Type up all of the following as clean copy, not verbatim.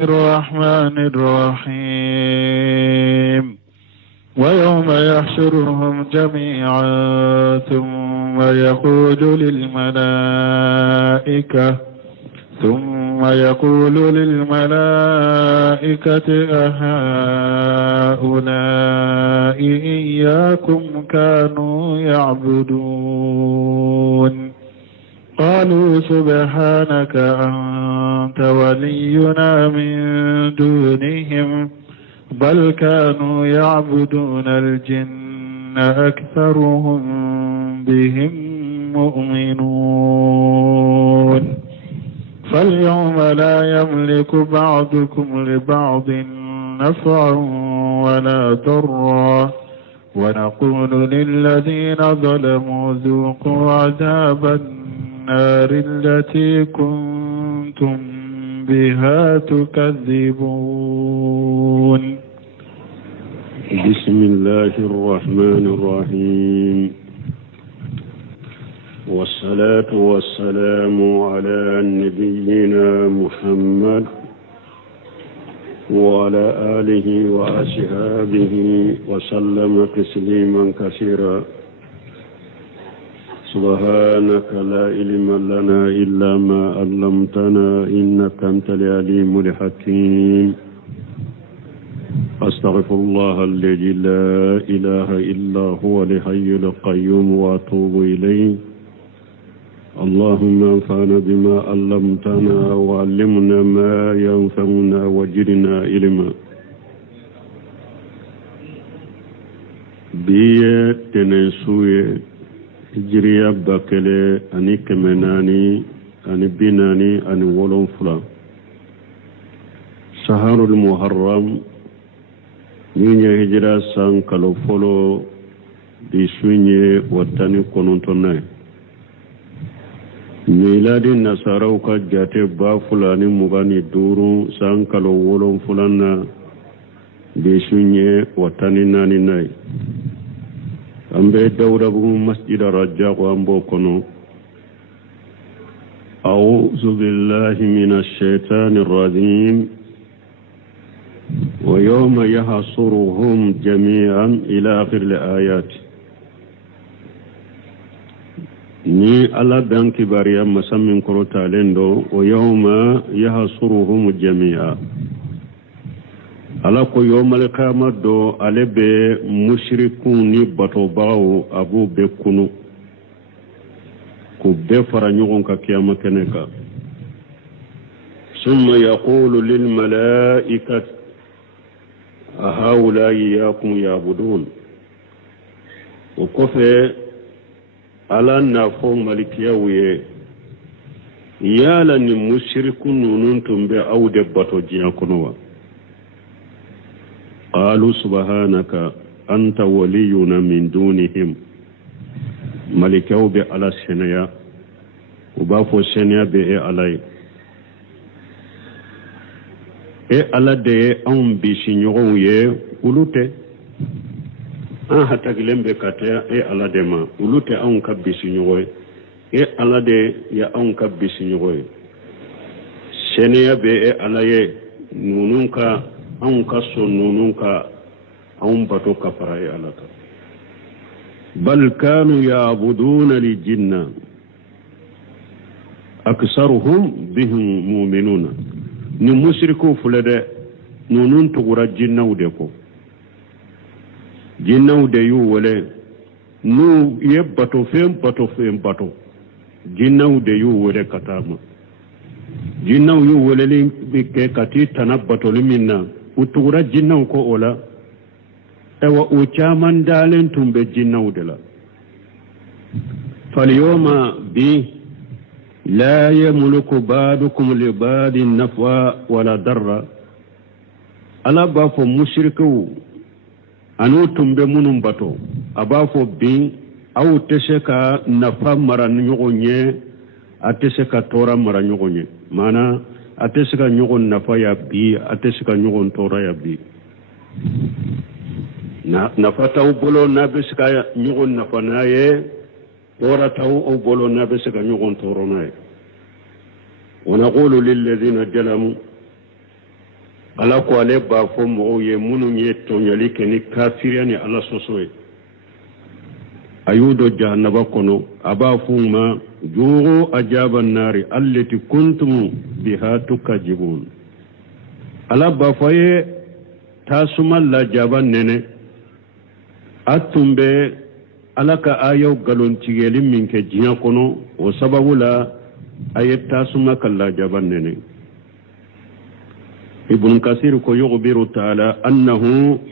الرحمن الرحيم ويوم يحشرهم جميعا ثم يقول للملائكة أهؤلاء إياكم كانوا يعبدون قالوا سبحانك أنت ولينا من دونهم بل كانوا يعبدون الجن أكثرهم بهم مؤمنون فاليوم لا يملك بعضكم لبعض نفعا ولا ضرا ونقول للذين ظلموا ذوقوا عذاب النار التي كنتم بها تكذبون. بسم الله الرحمن الرحيم والصلاة والسلام على نبينا محمد وعلى آله وأصحابه وسلم تسليما كثيرا. سبحانك لا علم لنا إلا ما علمتنا إنك أنت العليم الحكيم. أستغفر الله الذي لا إله إلا هو الحي القيوم وأتوب إليه. اللهم انفعنا بما علمتنا وعلمنا ما ينفعنا وزدنا علما. بيه تنسويه هجريا باكله أني كمناني أني بناني أني ولون فلا شهر المحرم من هجرة سان كالو فلو بسويني وطاني كونونتوناي ميلاد النصارى كجاتي با فلاني مغاني دورو سان كالو ولون فلانا بسويني وطاني ناني ناي أمبي دورة مسجد الرجاء وأمبو كنو. أعوذ بالله من الشيطان الرجيم ويوم يحصرهم جميعا إلى آخر الآيات. ني على بان كباريا مسمين كروتا لندو ويوم يحصرهم جميعا ala ko yomal kama do ale be mushrikun ni bato bawo abu be kunu ko be fara nyogon ka kiyama keneka summa yaqulu lil malaikati ahaula iyyakum ya'budun o kofe ala na fo malikiyawe yala ni mushrikun nunun tumbe awde bato jiya konowa قالوا سبحانك أنت ولينا من دونهم ملكو على السنيا وبافو السنيا بإيه علي إيه على دي أم بيسينيون يه ولوتي هتقلم بكاتيا إيه على دي ما ولوتي أم كبيسينيون إيه على دي يا أم كبيسينيون سنيا بإيه علي نونونكا أن كسر نونك أن بتو كفراي علىك بل كانوا يعبدون الجن أكثرهم بهم مؤمنون نمشركوا فلده نونون تغرى جنة ودكو جنة وديو ولا نو يبتو فين بتو جنة وديو ولا كتام جنة يو ولا لين بكتي تنبتو لمنا utugura jinnaw ko ola ewa o chaman dalen tumbe jinnaw dela falyoma bi la yamliku ba'dukum li ba'din naf'a wala darra ala ba fo mushriku anu tumbe munum bato aba fo bi aw tesheka nafa mara nyogonye atesheka tora mara nyogonye mana atesika nyogon nafa ya bi atesika nyogon tora ya bi nafa taw bolo na besika nyogon nafa na ye tora taw o bolo na besika nyogon toro na ye ونقول للذين ظلموا ala ko ale ba fo mo ye munu ye tonyali keni kafirani ala sosoe ayudo jahannaba kono aba fuma juru ajaban nari allati kuntum biha tukajibun ala ba fo ye tasuma la jaban nene atumbe ala ka ayo galontigeli minke jinya kono o sababu la ayetta suma kala jaban nene ابن كثير يخبر تعالى أنه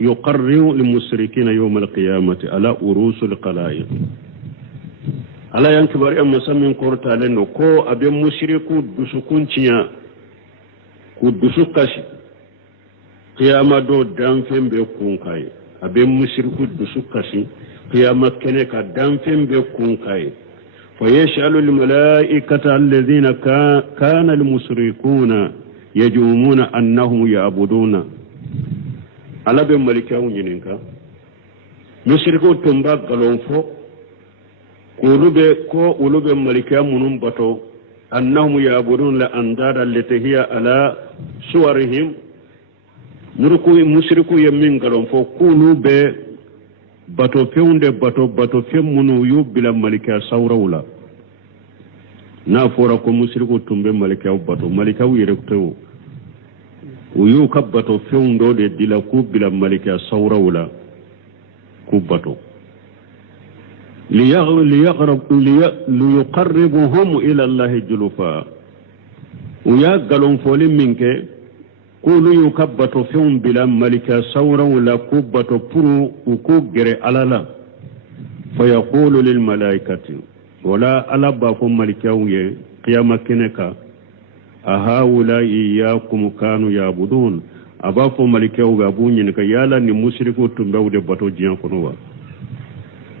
يقرر للمشركين يوم القيامة على أروس القلائق على ينكبر أما سمين قرطة لأنه كو أبي مشركو دسكون تيا كو دسكاشي قيامة دو دانفين بيكون كاي أبي مشركو دسكاشي قيامة كنكا دانفين بيكون كاي فيشعل الملائكة الذين كان المشركون يجومون أنهم يعبدون على بين ملكاون ينكا مشركو تنبا قالون فو قلوب ملكاون منهم بطو أنهم يعبدون لأنداد التي هي على صورهم نركو مشركو يمين قالون فو قلوب بطو فيون دي بطو فيون منو يوب بلا ملكا سورولا نافورا كو مشركو تنبا ملكاو بطو ملكاو يركتو ويو كبتو فيون دو دي دي لكو بلا ملكا سورولا كبتو ليقربهم إلى الله جلفا ويا قالون فولي منك قولوا يكبتو فيون بلا ملكا سورولا كبتو برو وكوغر ألالا فيقول للملائكة ولا ألبا فم ملكاوية قيامة كنكا أهؤلاء إياكم كانوا يعبدون أبا فم ملكاو غابون ينكا يالا نمشركو تنباو دي باتو جيان كنوا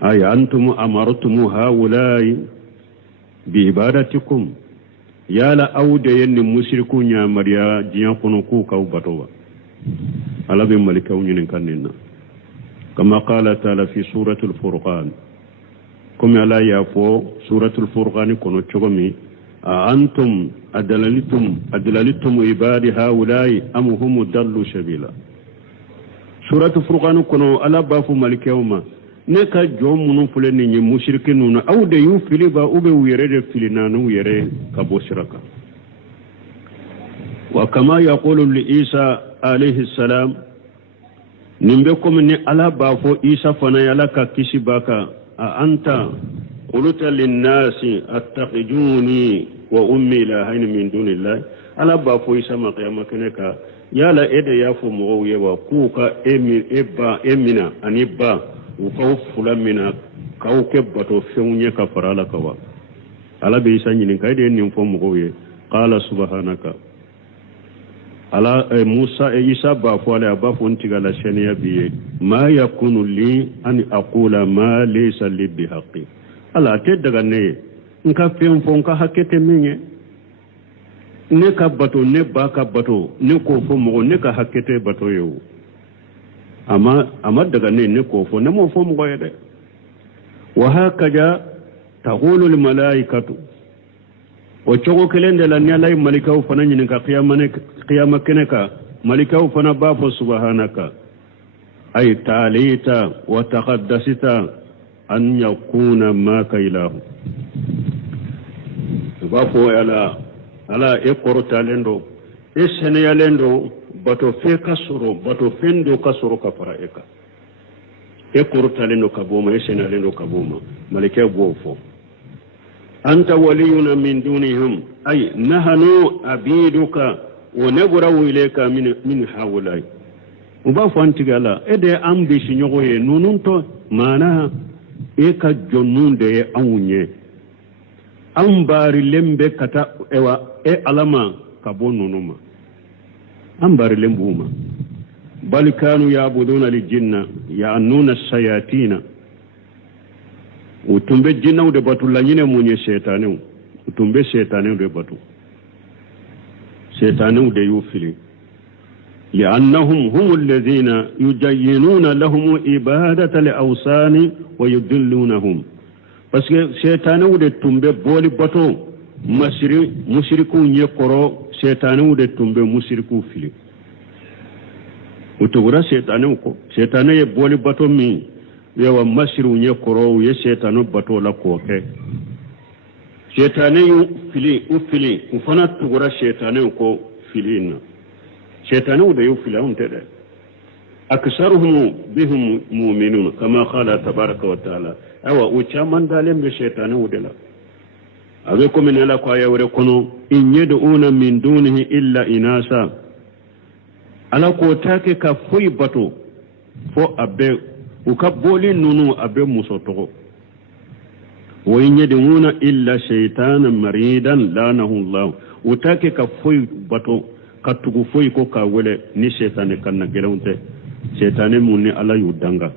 أي أنتم أمرتم هؤلاء بعبادتكم يالا أودي ين مشركو نيامريا جيان كنوكو كاو باتوا ألا بي ملكاو ينكا نينا كما قال تعالى في سورة الفرقان كم لا يفو سورة الفرقان كنو تشغمي أنتم أدللتم عباد هؤلاء أم هم ضلوا سبيلا سورة الفرقان كنو ألا بافو مالك يوما نكا جوم منو فلني مشركين أو ديو فيلبا أوبي ويرد فيلنانو يري كابو شركا وكما يقول لعيسى عليه السلام نمبكم ني ألا بافو عيسى فنا يلكا كيشي باكا أنت قلت للناس اتخذوني وأمي إلهين من دون الله ألا بافو يسمى قيامة كنكا يالا إيدا يافو مغوية وكوكا إمنا أنيبا وكو فلمنا كوكب باتو فيونيا كفرالا كوا ألا بيسان ينكا إيدا ينفو مغوية قال سبحانك ألا موسى إيسا بافو على بافو انتغا لشانيا بيه ما يكون لي أن أقول ما ليس لي بحقي ألا تدغا نيه nka fɛn fɔ nka hakɛ tɛ min ye ne ka bato ne ba ka bato ne k'o fɔ mɔgɔ ne ka hakɛ tɛ bato ye o a ma daga ne k'o fɔ ne m'o fɔ mɔgɔ ye dɛ wa hakaja taqulu lil malaikatu o cogo kelen de la ni Ala ye malikaw fana ɲininka qiyama kɛnɛ kan malikaw fana b'a fɔ subhanaka ay ta'alita wa taqaddasita an yakuna maka ilahu bafo ala e kortalendo e seneyalendo bato fe kasoro bato fendo kasoro kafara eka e kortalendo kaboma e seneyalendo kaboma malike bofo anta waliyuna min dunihim ay nahnu abiduka wa nabrawu ilayka min hawlai ubafo antigala e de ambishi nyogoye nununto mana e ka jonnunde e awunye an bari lembe kata ewa e alama kabo nunuma an bari lembuma bal kanu ya'buduna al-jinna ya'annuna ash-shayatin utumbe jinna de batu la nyine munye shaytanu utumbe shaytanu de batu shaytanu de yufili لأنهم هم الذين يجينون لهم إبادة الأوثان ويدلونهم parce que shaytanu de tumbe boli bato mushriku nye koro shetanu de tumbe mushriku fili utugura shetanu ko shetanu ye boli bato mi yewa mashiru nye koro ye shetanu bato la ko ke shetanu yu fili ufana tugura shetanu ko filina shetanu de yu fili untede aksaruhum bihum mu'minun kama qala tabaraka wa ta'ala awa uchaman dalem be shetanu de la abe ko min ala ko ayawre kono in yad'una min dunihi illa inasa ala ko take ka foy bato fo abe ukaboli nunu abe musoto wa in yad'una illa shaytanan maridan lanahu Allah utake ka foy bato katugu foy ko ka wele ni shaytan kan na gelawte shaytan mun ni ala yudanga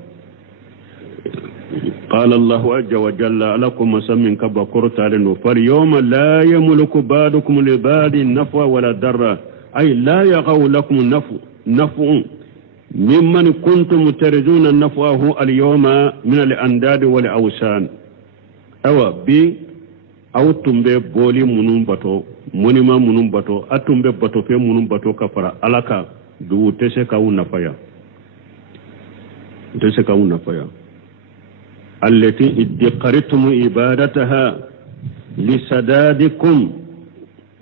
قال الله عز وجل لكم سمن كبكر تعالى فاليوم لا يملك بعضكم لبعض نفع ولا ضر أي لا يقع لكم نفع ممن كنتم ترجون نفعه اليوم من الأنداد والأوثان أو بي أو تنبي بولي منوباتو منما منوباتو أتنبي باتو في منوباتو كفر ألكا دو تسكاو نفايا التي ادقرتم عبادتها لسدادكم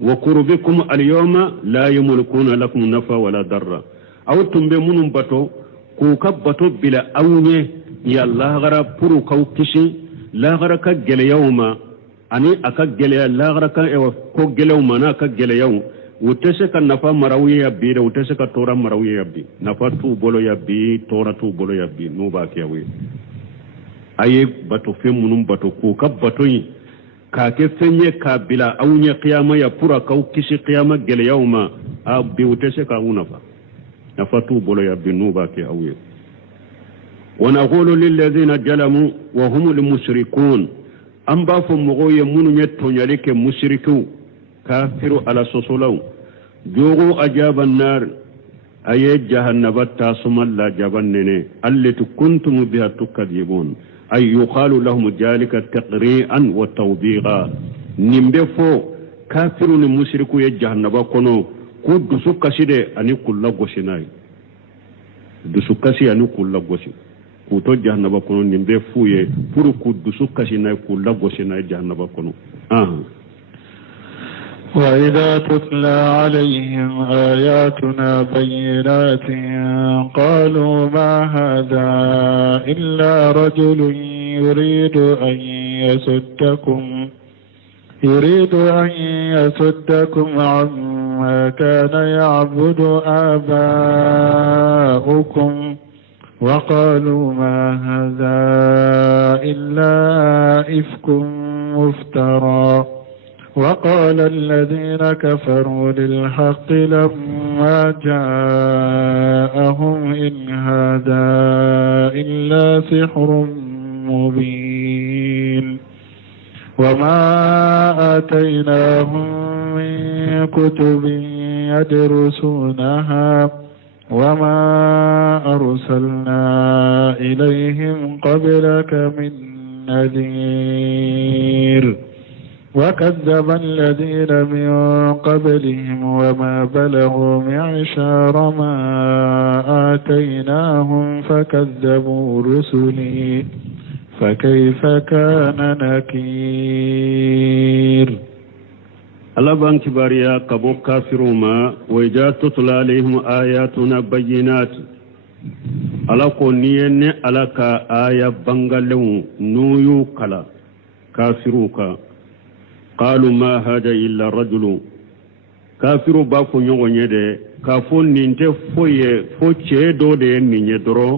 وقربكم اليوم لا يملكون لكم نفع ولا ضر أو تنبمون باتو كوكبتو بلا أوني يا الله غرا برو كوكشي لا غرا كجل يوم أني أكجل لا غرا كجل يوم أنا كجل يوم وتسك النفع مروي يبي وتسك تورا مروي يبي نفع تو بولو يبي تورا تو بولو يبي نوباك يوي aye bato fe munum bato ko ka bato yi ka ke fenye ka bila awnya qiyama ya pura ka kisi qiyama gele yawma a bi wutese ka unafa nafatu bolo ya binuba ke awye wa naqulu lil ladina jalamu wa hum al mushrikun am ba fu mogoye munu nyetto nyalike mushriku kafiru ala sosolaw jogo ajaban nar aye jahannaba tasumal la jabannene allati kuntum biha tukadibun أي يقال لهم ذلك تقريعا وتوبيغا نمبفو كافرون مشركو يجهنم كونو كود دسوكاسي دي اني كولا غوشيناي دسوكاسي اني كولا غوشي كوتو جهنم كونو نمبفو يه بورو كود دسوكاسي ناي كولا غوشيناي جهنم كونو وإذا تتلى عليهم آياتنا بينات قالوا ما هذا إلا رجل يريد أن يصدكم عما كان يعبد آباؤكم وقالوا ما هذا إلا إفك مفترى وقال الذين كفروا للحق لما جاءهم إن هذا إلا سحر مبين وما آتيناهم من كتب يدرسونها وما أرسلنا إليهم قبلك من نذير وكذب الذين من قبلهم وما بلغوا معشار ما آتيناهم فكذبوا رسلي فكيف كان نكير الله بان كباريا كبو كافرما وإذا تتلى عليهم آياتنا بينات على كونين على كآية بانغالو نويو كلا كافروكا قالوا ما هذا إلا رجل كافر باكو نيونيده كافون نينته فوچه دو de ninye doro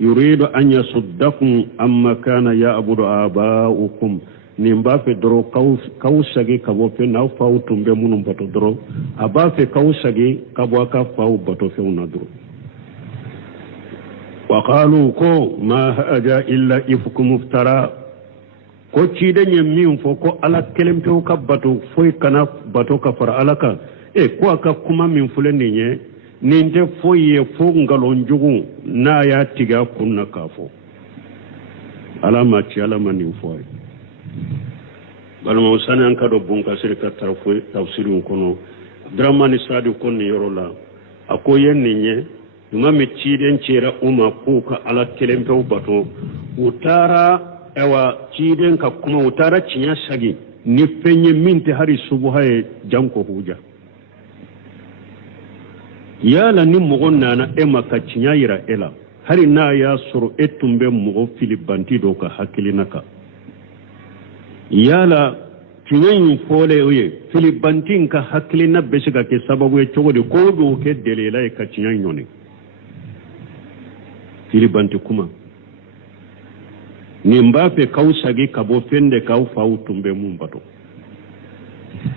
يريد أن يصدكم أما كان يعبد آباؤكم nimba fe doro kawsage kabo fe na faw tumbe munum bato doro aba fe kawsage kabo ka faw bato fe una doro wa qalu ko ma haja illa ifkum muftara ko ciide nyemmi fo ko ala kelemte ka bato foy kana bato ka far alaka e ko aka kuma min fule ninye ninde foye fo ngalon jugu na ya tiga kunna kafo alama ci alama ni foy balma usani an kado bunka sirka tarfo tafsirun kono dramani sadi konni yorola akoyen ninye duma mi ciden cera uma kuka ala kelempe bato utara ewa ciden ka kuma utara cinya sagi ni penye minte hari subuhaye janko huja yala ni mogo nana ema ka cinya yira ela hari na ya soro etumbe mogo filibanti do ka hakilinaka yala cinya fole oye filibanti ka hakilina besiga ke sababu e chogode ko do ke delela e ka cinya nyone filibanti kuma ni mbape kausagi kabo fende kau fau tumbe mumbato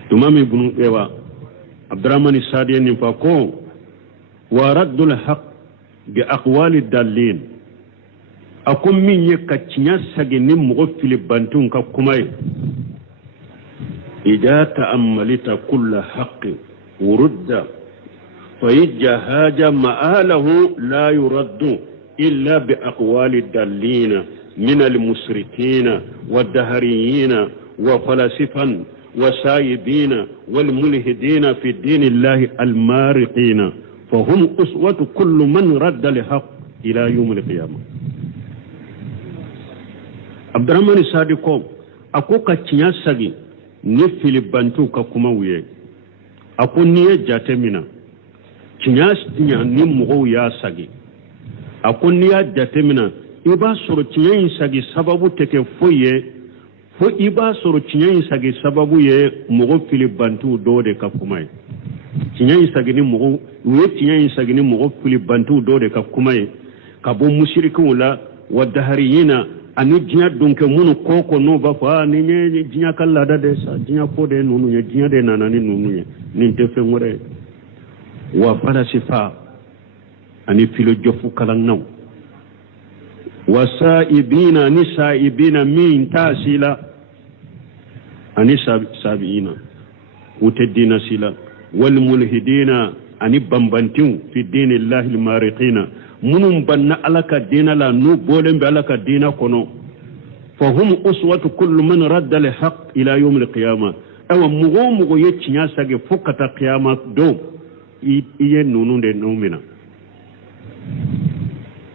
tumami bunu ewa Abdurrahman Sadi ni fako wa raddul haq bi aqwali dalil akum min yekatinya sagi ni mo filibanti ka kumai idha ta'ammalita kull haqq urudda fa yajhaja ma'alahu la yuraddu إلا بأقوال الدالين من المشركين والدهريين وفلاسفا وسايبين والملحدين في الدين الله المارقين فهم أسوة كل من رد الحق إلى يوم القيامة. عبد الرحمن الصادق أكو كتنيا سغي نفل بانتو ككماوية أكو نية جاتمنا تنيا ستنيا نمغو يا سغي akunniya jatemina iba soro tiyen sagi sababu teke foye fo iba soro tiyen sagi sababu ye mogo filibantu dode ka kumai tiyen sagi ni mogo we tiyen sagi ni mogo filibantu dode ka kumai ka bo mushriku la wadahariyina ani jinya dunke munu koko no ba fa ni nye jinya kala da de sa jinya ko de nunu nye jinya de nanani nunu nye ni te fe ngore wa falasifa ani filojofu kalannaw wasaibina ni saibina min tasila ani sabiina uteddina sila wal mulhidina ani bambantiu fi dinillahi almariqina munum banna alaka dina la nu bolen be alaka dina kono fahum uswatu kullu man radda alhaq ila yawm alqiyamah aw mugo yecinya sage fukata qiyamah do iye nununde nomina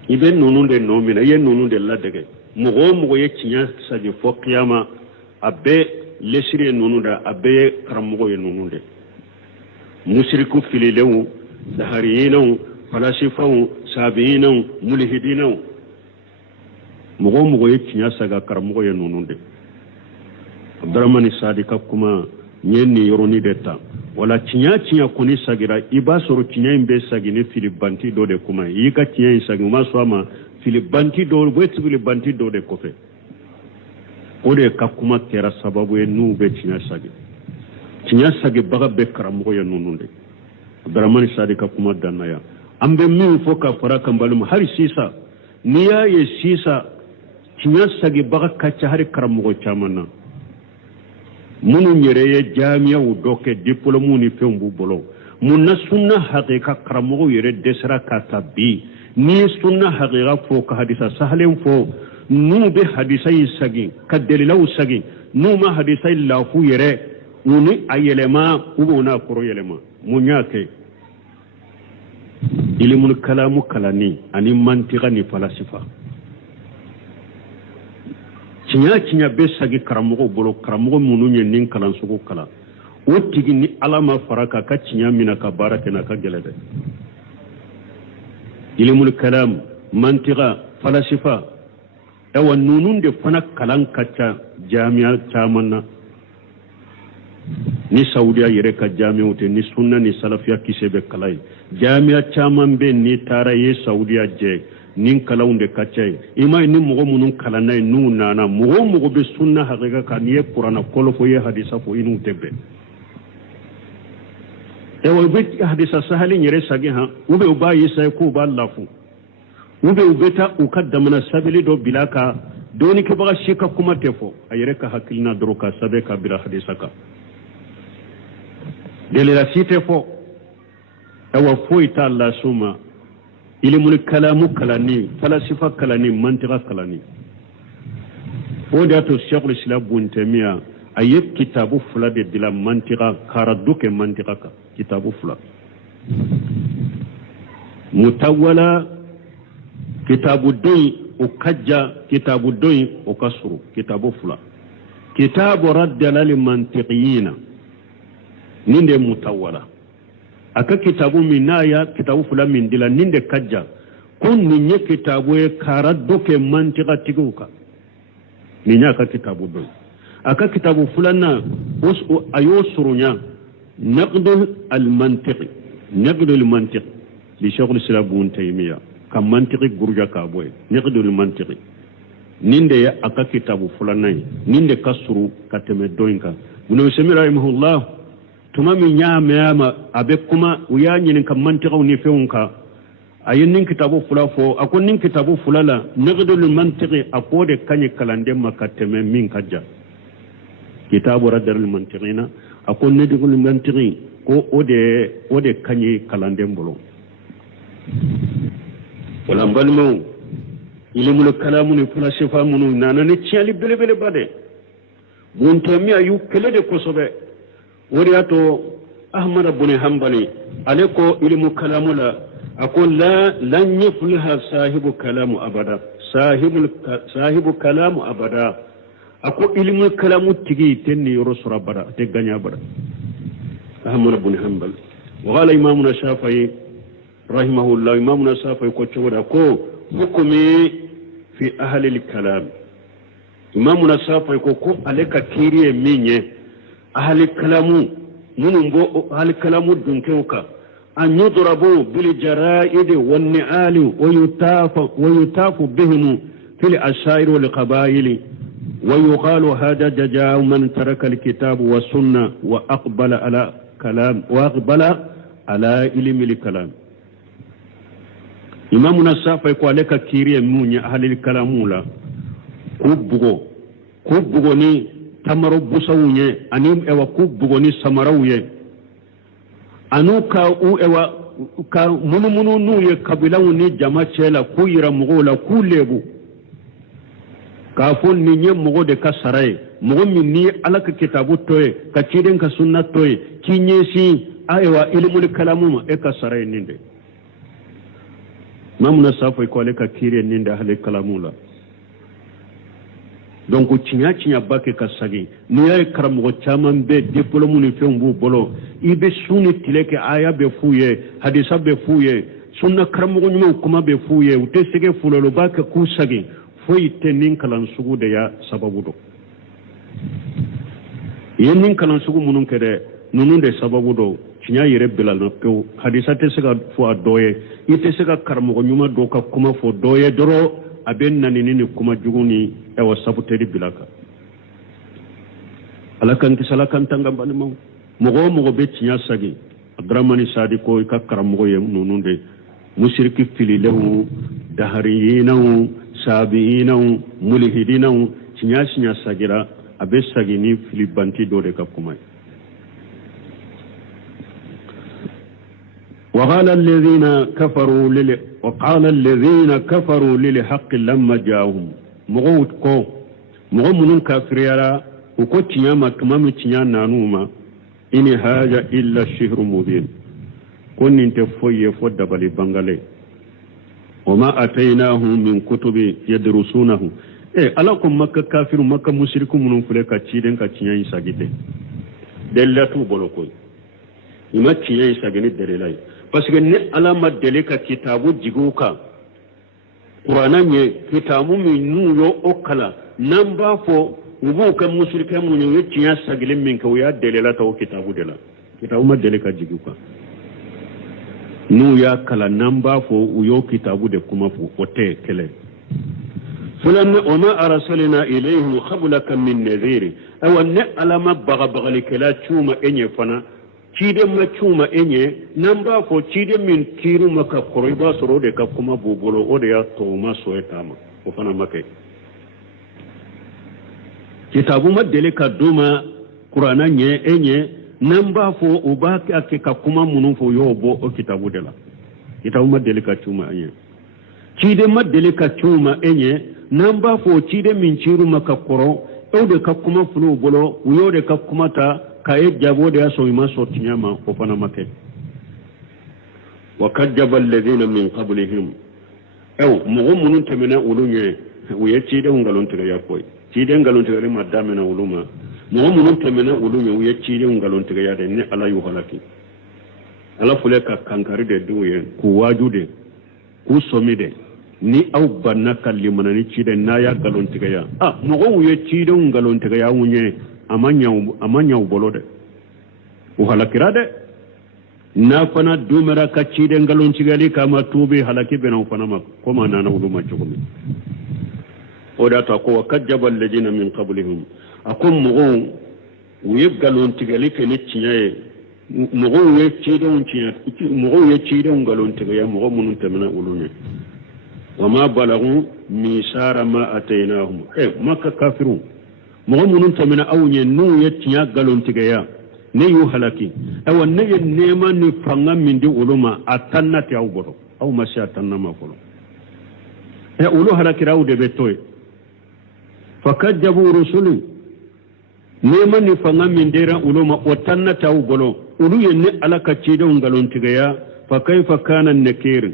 ibe nununde nomina ye nununde ladege mugo ye cinya sage fo qiyama abe lesire nununda abe karamugo ye nununde mushriku fililewu dahariyinu falasifawu sabiyinu mulhidinu mugo ye cinya saga karamugo ye nununde Abdurrahman Sadika kuma nyenni yoroni deta wala cinya kuni sagira iba soro cinya imbe sagine filibanti do de kuma yika cinya sagi ma swama filibanti do wetu filibanti do de kofe ode kakuma kera sababu e nu be cinya sagi baga be karamo ya nununde Abdurrahman Sadika kuma danaya ambe min foka faraka mbalum hari sisa niya ye sisa cinya sagi baga kacha hari karamo chamana munu nyereye jamia udoke diplomu ni fembu bolo munna sunna haqiqa karamogo yere desra katabi ni sunna haqiqa fo ka hadisa sahlen fo nu be hadisa yisagi kadelilaw sagi nu ma hadisa lafu yere uni ayelema ubona koro yelema munyake ilimul kalamu kalani ani mantiqa ni falasifa cinya be sagi karamogo bolo karamogo munu nye nin kalan sugu kala o tigi ni alama faraka ka cinya mina ka barake na ka gelede ilimul kalam mantiqa falasifa ewa nunun de fana kalan kacha jami'a chamanna ni saudiya yere ka jami'a ute ni sunna ni salafiya kisebe kalai jami'a chaman be ni taraye saudiya je nin kalaunde kacce imay ni mogo munun kalanay nu nana mogo be sunna haqiqa kan ye qur'ana kolofo ye hadisa fo inu tebbe e wo be hadisa sahali nyere sagi ha ube ubayi sai ko ba lafu ube ubeta ukaddamna sabili do bilaka doni ke baga shika kuma tefo ayere ka hakilna droka sabe ka bila hadisa ka dele la site fo e wo fo ita Allah suma ilimul kalamu kalani falasifa kalani mantiqa kalani o da to Sheikhul Islam Ibn Taymiyyah aye kitabu fula de dila mantiqa karaduke mantiqa ka kitabu fula mutawwala kitabu doy o kajja kitabu doy o kasru kitabu fula kitabu raddala lil mantiqiyina ninde mutawwala aka kitabu minaya kitabu fula min dila ninde kajja kun ninye kitabu e karaduke mantiqa tiguka ninya ka kitabu doy aka kitabu fulana ayo surunya naqd al mantiq li shaykh al-islam ibn taymiyyah kam mantiqi gurja ka boy naqd al mantiq ninde ya aka kitabu fulana ninde kasuru kateme doinka ibn samira rahimahullah tuma mi nyama abe kuma uyanyin kam mantiqu ni feunka ayin nin kitabu fula fo akon nin kitabu fulala naqd al mantiq akode kanye kalande makateme min kajja kitabu radar al-mantiqina akon ne digul mantiqi ko ode kanye kalande mbolo wala balmo ilimul kalamu ni fula shifa munu nana ne ciali bele bade bunto mi ayu kele de kosobe wori ato ahmad ibn hanbali aleko ilmu kalamu la akon lan yufliha sahibu kalamu abada sahibu kalamu abada ako ilmu kalamu tigi tenni rusura bara te ganya bara ahmad ibn hanbal wa qala imamuna shafi'i rahimahullah imamuna shafi'i ko choda ko hukumi fi ahli al-kalam imamuna shafi'i ko aleka kiriye minye ahli kalamu munumbo ahli kalamu dunkeuka an yudrabu bil jara'id wan ni'ali wa yutafu bihim fil ashair wal qabail ويقال هذا جزاء من ترك الكتاب والسنة وأقبل على علم الكلام إمامنا الشافعي يقول لك كيري مونيا أهل الكلام لا كوبغو ني تمرو بوسويه أنيم إوا كوبغو ني سمرويه أنو كاو إوا ka munumunu nuye kabilawu ni jama chela kuyira mugola kulebu kafon ni nye mugo de kasaraye mugo minni alaka kitabu toye ka ciden ka sunna toye kinyesi aywa ilmul kalamu e kasaraye ninde mamuna safo ko alaka kire ninde ahli kalamula donc cinya bake kasagi ni ay karamugo chaman be diplôme ni fembu bolo ibe suni tileke aya be fuye hadisa be fuye sunna karamugo nyuma kuma be fuye utesege fulolo bake kusagi foyi tenin kalan sugu de ya sababu do yenin kalan sugu munun kede nunun de sababu do cinya yere bilal no ko hadisa te sega fo doye ite sega karamugo nyuma do ka kuma fo doye doro aben nanini kuma juguni e wa sabuteri bilaka alakan kisalakan tangam bani mo be cinya sagi adramani sadi ko ka karamugo yem nununde mushriki fili lewu dahariyinawu sabiinawu mulhidinawu cinya sagira abe sagini fili banti do de ka kuma وقال الذين كفروا للحق لما جاءهم مغوت كو مغمن كافريرا وكو تياما تمام تيانا نانوما إن هذا إلا الشهر مبين كن انت فوي فود بالي بانغالي وما أتيناهم من كتب يدرسونه ألاكم مكة كافر مكة مشرك من فلك تشيدن كتيان ساجيته دلتو بولوكوي إما تيان ساجيني دليلاي parce que ne alama dele ka kitabu jiguka qur'ana nye kitabu mi nuyo okala namba fo ubu ka mushrika mun yo tiya sagile min ka ya dele la taw kitabu dela kitabu ma dele ka jiguka nu ya kala namba fo uyo kitabu de kuma fo ote kele fulan wama arsalna ilayhim qablaka min nadhir aw ne alama baga likala chuma enye fana cide ma cuma enye namba fo cide min kiru maka koroi ba soro de ka kuma bobolo o de ya to ma so etama o fana make kitabu ma dele ka duma qur'ana nye enye namba fo o ba ka kuma munun fo yobo o kitabu de la kitabu ma dele ka cuma enye cide ma dele ka cuma enye namba fo cide min kiru maka koro de ka kuma fulu bolo uyo de ka kuma ta ka e jabo de aso ima so tinyama o fana make wa kadzaba alladhina min qablihim mugo munun temena ulunye uye chide ungalon tiga yakoy chide ngalon tiga ma damena uluma mugo munun temena ulunye uye chide ungalon tiga yade ne ala yu halaki ala fule ka kankari de duye ku wajude ku somide ni aw banna kallimana ni chide na ya galon tiga ya mugo uye chide ungalon tiga ya unye amanya bolode u halakira de na fana dumera ka cide ngalon cigali kama tube halaki bena fana ma koma nana uluma jugumi oda ta ko kajjaba alladina min qablihim akum mugo wiyeb galon cigali ke ne ciyaye mugo we cide on ciya mugo we cide ngalon cigali mugo munun tamana ulume wama balagu misara ma atainahum makka kafirun mugo munun tamana awnye nu ye ciya galon cigali ne yu halaki awa ne ye nema ni fanga mindi uluma atanna ti aw bodo aw masi atanna ma folo ulu halaki raw de betoy fakajjabu rusuli nema ni fanga mindera uluma watanna ta aw bolo ulu ye ne alaka cide ngalon tigaya fa kayfa kana nakir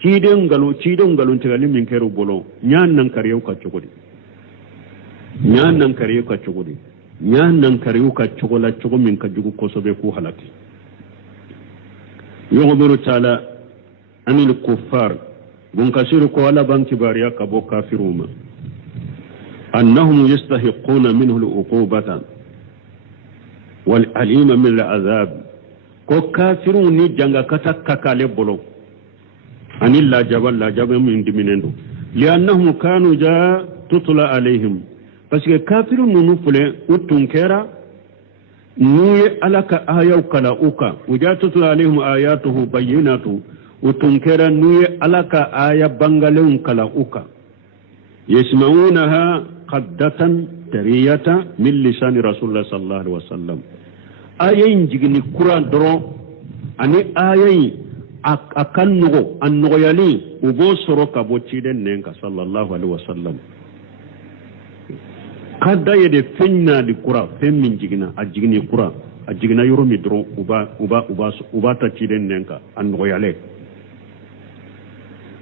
cide ngalon tigani min kero bolo nyan nan kariyo ka chugudi ñaan nan kariyu ka cogola cogo min ka jugu kosobe ku halaki yughbiru taala anil kuffar bun kasiru ko ala ban kibariya ka bo kafiruma annahum yastahiquna minhu al-uqubata wal alima min al-azab ko kafirun ni janga kata kakale bolo anil la jabal min diminendo li'annahum kanu ja tutla alaihim parce que kafiru nunu fule utun kera nuye alaka ayaw kala uka wajatu alaihim ayatuhu bayyinatu utun kera nuye alaka aya bangalun kala uka yasma'unaha qaddatan tariyata min lisan rasulullah sallallahu alaihi wasallam ayayin jigini qur'an doro ani ayayi akan nugo annugo yali ubo soro kabo ciden nenka sallallahu alaihi wasallam kada yede fenna di kura femmin jigina a jigini kura a jigina yoro mi dron uba ta ciden nenka annugo yale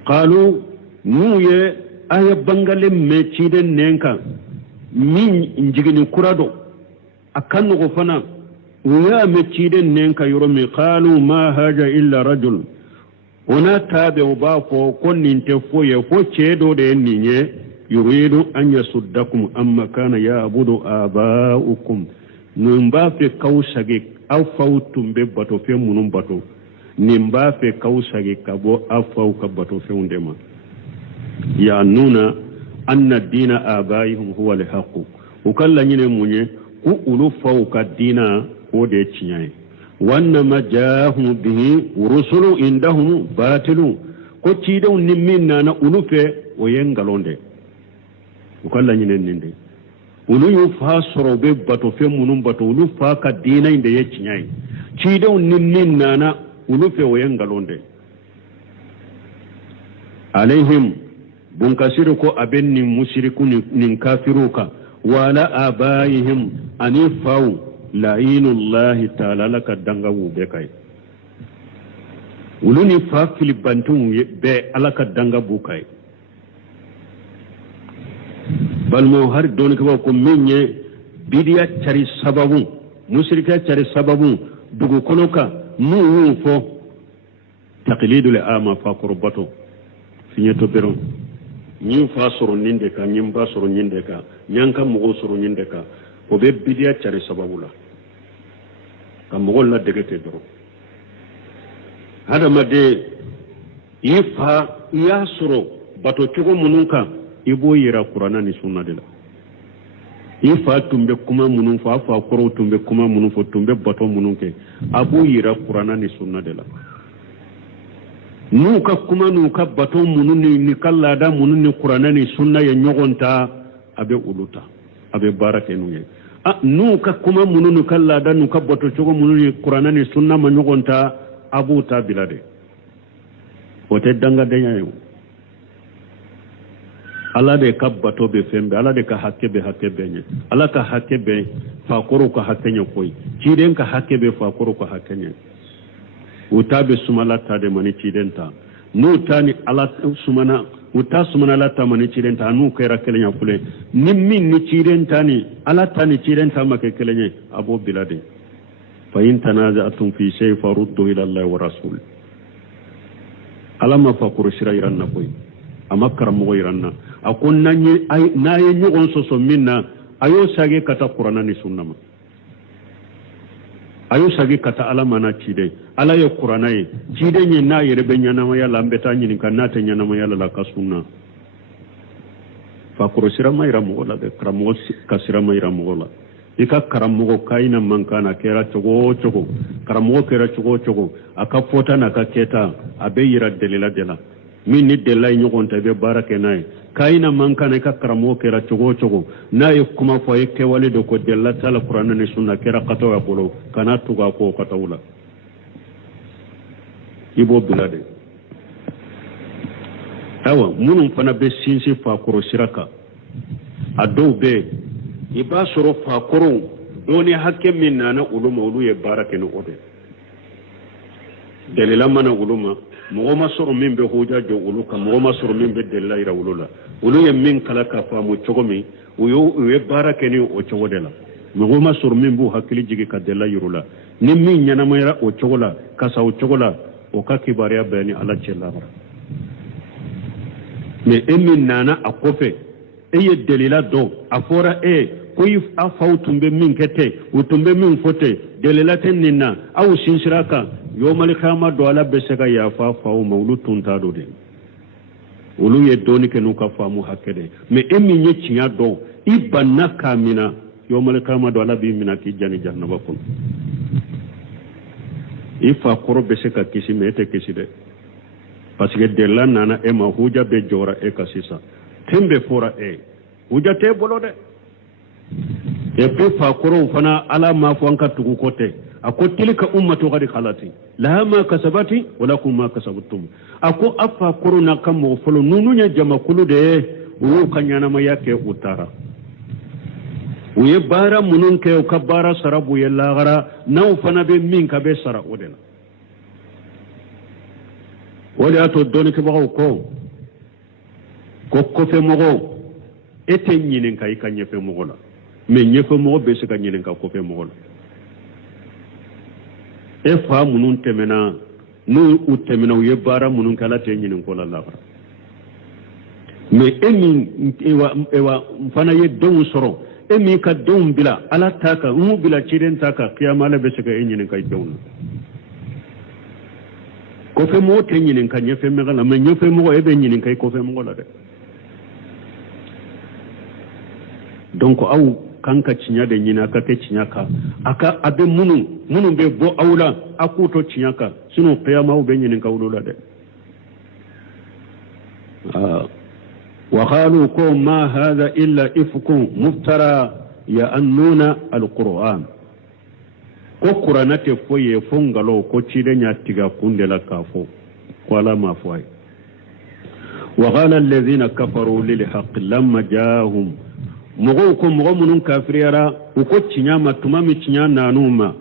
qalu nuye aya bangale me ciden nenka min jigini kura do akan nugo fana ويا متشيدن نينكا يرمي قالوا ما هاجا إلا رجل هنا تابع باقو كن انتفو يفو تشيدو ديني يريد أن يصدكم أما كان يعبد آباؤكم نمبا في كوساجك أو فوتم بباتو في منباتو نمبا في كوساجك أبو أفاو كباتو في اندما يعنون أن الدين آبائهم هو الحق وكلا نيني ku ulu fauka dina ko da ciyaye wannan majahu bihi rusulu indahum batilu ko ci da nimmin na ulufe wayen galonde ukalla nyinen ninde ulu yu fa sorobe bato fe munum bato ulu fa ka dina inde ye ciyaye ci da nimmin na ulufe wayen galonde alaihim bun kasiru ko abenni mushriku nin kafiruka wala abaihim anifau la'inullahi ta'ala laka danga wube kai uluni fa filibantun be alaka danga bukai balmo har don ka ko menye bidiya cari sababu mushrika cari sababu dugu konoka mu fo taqlidul ama fa qurbato finyeto beron ñin fa soro ninde ka ñin ba soro ninde ka ñanka mogo soro ninde ka o be bidiya cari sababu la ka mogo la degete doro hadama de i fa iya soro bato cogo munun ka i bo yira qur'ana ni sunna de la i fa tumbe kuma munun fa koro tumbe kuma munun fo tumbe bato munun ke abo yira qur'ana ni sunna de la nuka kuma nuka baton mununi ni kalla da mununi qur'ana ni sunna ya nyogonta abe uluta abe barake nuye nuka kuma mununi kalla da nuka bato chogo mununi qur'ana ni sunna ma nyogonta abuta bilade wote danga denya yo ala de ka bato be fembe ala de ka hakke be nye ala ka hakke be fakoro ka hakke nye koy ciden ka hakke be fakoro ka hakke nye uta be sumala ta de mani ciden ta nu tani ala sumana uta sumana la ta mani ciden ta nu kera kelenya kule nimmin ni ciden tani ala tani ciden ta make kelenye abo bilade fa in tanaza'tum fi shay faruddu ila Allah wa rasul alama fakoro shira iranna koy amakara mo iranna akon nanyi ay naye nyugon soso minna ayo sage kata qur'ana ni sunna ma ayo sage kata alama na cide ala ye qur'ana ye cide ni na yere be nyana ma yalla mbeta nyini kan na te nyana ma yalla la ka sunna fakoro shira ma ira mo wala de kramo kasira ma ira mo wala ika karamo kaina mankana kera chogo karamo kera chogo aka fota na ka keta abe yira delila dela min ni delay nyogon tabe barake nay kaina mankana ka karamo kera chogo nay kuma fo yake wali do ko della tala qur'an ni sunna kera qato ya bolo kana tuga ko katawula ibo bilade awa munun fana be sinsi fa koro shiraka ado be iba soro fa koro doni hakke min nana uluma ulu ye barake no ode delila mana uluma mo ma soro min be hoja jo ulu ka mo ma soro min be delila ira ulula ulu ye min kala ka fa mo chogomi uyo ye barake ni o chogodela mo ma soro min bu hakkili jigi ka delila yurula ni min nyana mayra o chogola kasa o chogola o ka kibariya bani ala chella me emin nana akofe eye delila do afora koy a fawtumbe min kete utumbe min fote delila tenninna aw sinshiraka yomal khama do ala besega ya fa faw mawlutun tado de ulu ye doni ke nuka famu hakede me emi nyechiya do ibanna kamina yomal khama do ala bi mina ki jani jannaba kun ifa koro beseka kisi mete kisi de parce que delila nana e ma huja be jora e kasisa tembe fora huja te bolode e pe fa koro fana ala ma fo anka tugu kote ako tilka ummatu qad khalati laha ma kasabati wa lakum ma kasabtum ako afa koro na kamo folo nununya jama kulu de wo kanyana ma yake utara uye bara munun ke o kabara sarabu yalla gara naw fana be min ka be sara odela wala to doni ke bawo ko fe mogo ete nyinin kai kanye fe mogo la me nyefe mogo be se ka nyinin ka ko fe mogo la e fa munun temena nu utemena uye bara munun kala te nyinin ko la la me emi ewa mfana ye don soro emi ka don bila ala taka mu bila chiren taka kiyama la be se ka nyinin kai don ko fe mo te nyinin ka nyefe me la me nyefe mogo e be nyinin kai ko fe mogo la de donc aw kanka cinya de nyina ka ke cinya ka aka abe munu be bo awla akuto cinya ka sino qiyama u be nyinin ka wulula de wa qalu ko ma hadha illa ifkun muftara ya annuna alquran ko qur'anate foye fongalo ko cide nya tiga kundela kafo wala ma foy wa qala alladhina kafaru lil haqq lamma jaahum mogo ko mogo munun kafiriyara uko cinyama tumami cinyana numa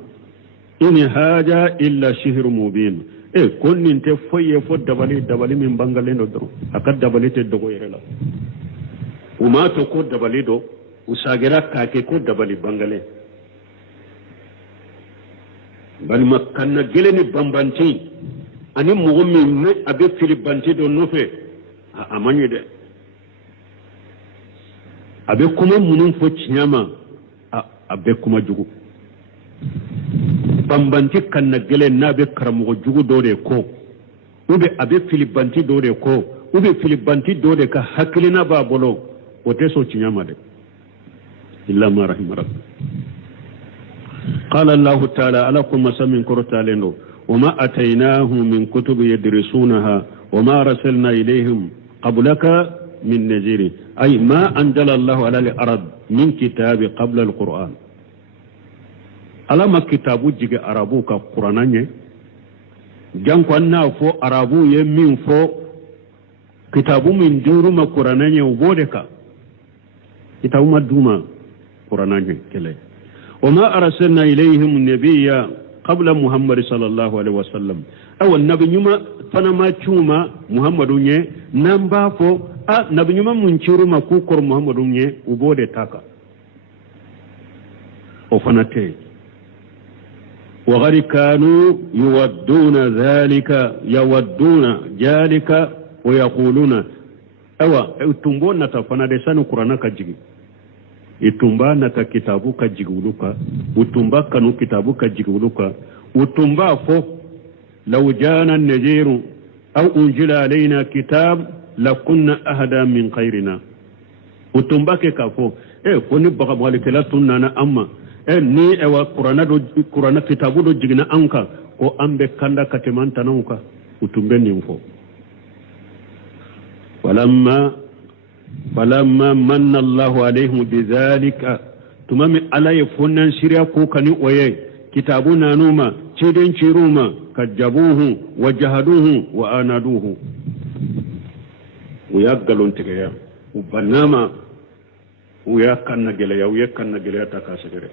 ini haja illa shihrun mubin konnin te foye fo dabali min bangale no do aka dabali te dogo yerela uma to ko dabali do usagira kake ko dabali bangale bani makanna geleni bambanti ani mogo min ne abe filibanti do nofe amanye de abe kuma munun fo cinyama abe kuma jugu bambanti kanna gele na be karamo jugu dore ko ube abe filibanti dore ko ube filibanti dore ka hakilina ba bolo o te so cinyama de illa ma rahim rabb qala allah ta'ala alakum masamin kurtalendo wama atainahu min kutubi yadrisunaha wama arsalna ilayhim qablaka من نذير أي ما أنزل الله على الأرض من كتاب قبل القرآن ألما كتاب جيجي أرابو كقرآن جانكو أنه فو أرابو يمين فو kitabu min duruma qur'ananye ubodeka kitabu maduma qur'ananye kele wama arsalna ilayhim nabiyya qabla muhammad sallallahu alaihi wasallam aw nabi nyuma fana ma chuma muhammadu nye namba fo nabi nyuma mun churuma ku kor muhammadu nye ubode taka o fanate وغير كانوا يودون ذلك ويقولون itumbo nata fana de sanu qur'ana ka jigi itumba nata kitabu ka jiguluka utumba kanu kitabu ka jiguluka utumba fo law jana an-naziru aw unzila alaina kitab lakunna ahada min ghayrina utumba ke ka fo koni baga wali kala tunna amma ni ewa qur'ana kitabu do jigina anka ko ambe kanda katemanta nanka utumbe nimfo falamma manna Allahu alaihim bidhalika tumami ala yafunan shiriya ko kani oye kitabu nanuma ciden ciruma kajabuhu wajahaduhu wa anaduhu uyagalon tigaya ubanama uyakanna gele takasere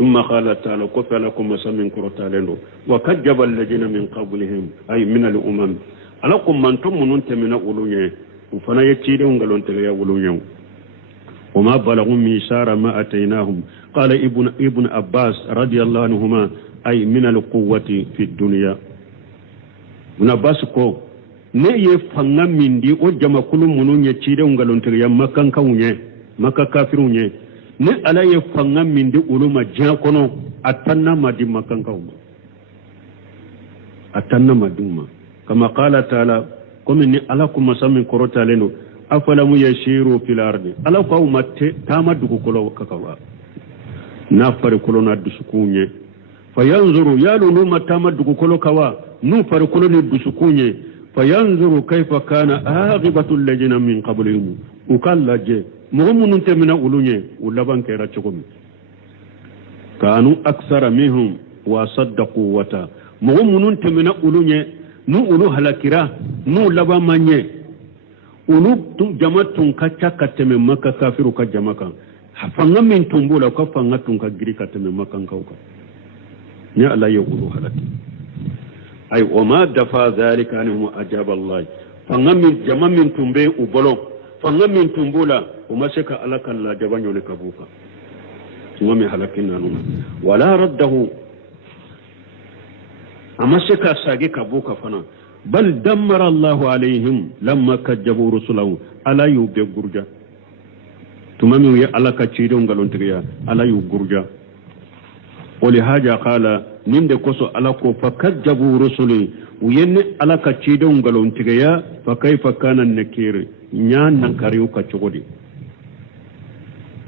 ثم قال تعالى كف لكم مسمين كرتالندو وكجب الذين من قبلهم أي من الأمم ألكم من تمنون تمنا أولونيه وفنا يتشيدون قالون تليا أولونيه وما بلغوا ميسار ما أتيناهم قال ابن عباس رضي الله عنهما أي من القوة في الدنيا ابن عباس كو ne ye fanga min di o jama kulum munun ye cide ngalon tiriya makan kawunye maka kafirunye ne ala ye fanga min di uluma jiya kono atanna madi makan kawuma atanna maduma kama qala taala comme ni ala kuma samin korota leno afalamu yashiru fil ardi ala ko umatte tamadugo kolo kakawa na fare kolo na dusukunye fayanzuru yalu numa tamadugo kolo kawa nu fare kolo ni dusukunye fayanzuru kayfa kana aqibatu alladhina min qablihim ukallaje mu'minun temina ulunye ulaban kera chokomi kanu aksara minhum wa saddaqu wata mu'minun temina ulunye nu ulu halakira nu laba manye ulu tu jamatun kacha kateme maka kafiru ka jamaka fanga min tumbula ka fanga tun ka giri kateme maka kauka ne Allah ya ulu halaki ay wama dafa zalika anhum ajaba Allah fanga min jamamin tumbe ubolo fanga min tumbula kuma shaka alaka Allah jabanyo ne kabuka kuma mai halakin nanu wala raddahu amma shaka sage kabuka fana bal dammara Allahu alaihim lamma kajjabu rusulahu ala yube gurja tumami ya alaka cidon galontiya ala yu gurja wali haja qala ninde koso alako fakajjabu rusuli uyenne alaka cidon galontiya fa kayfa kana nakir nyan nan kariu ka chogodi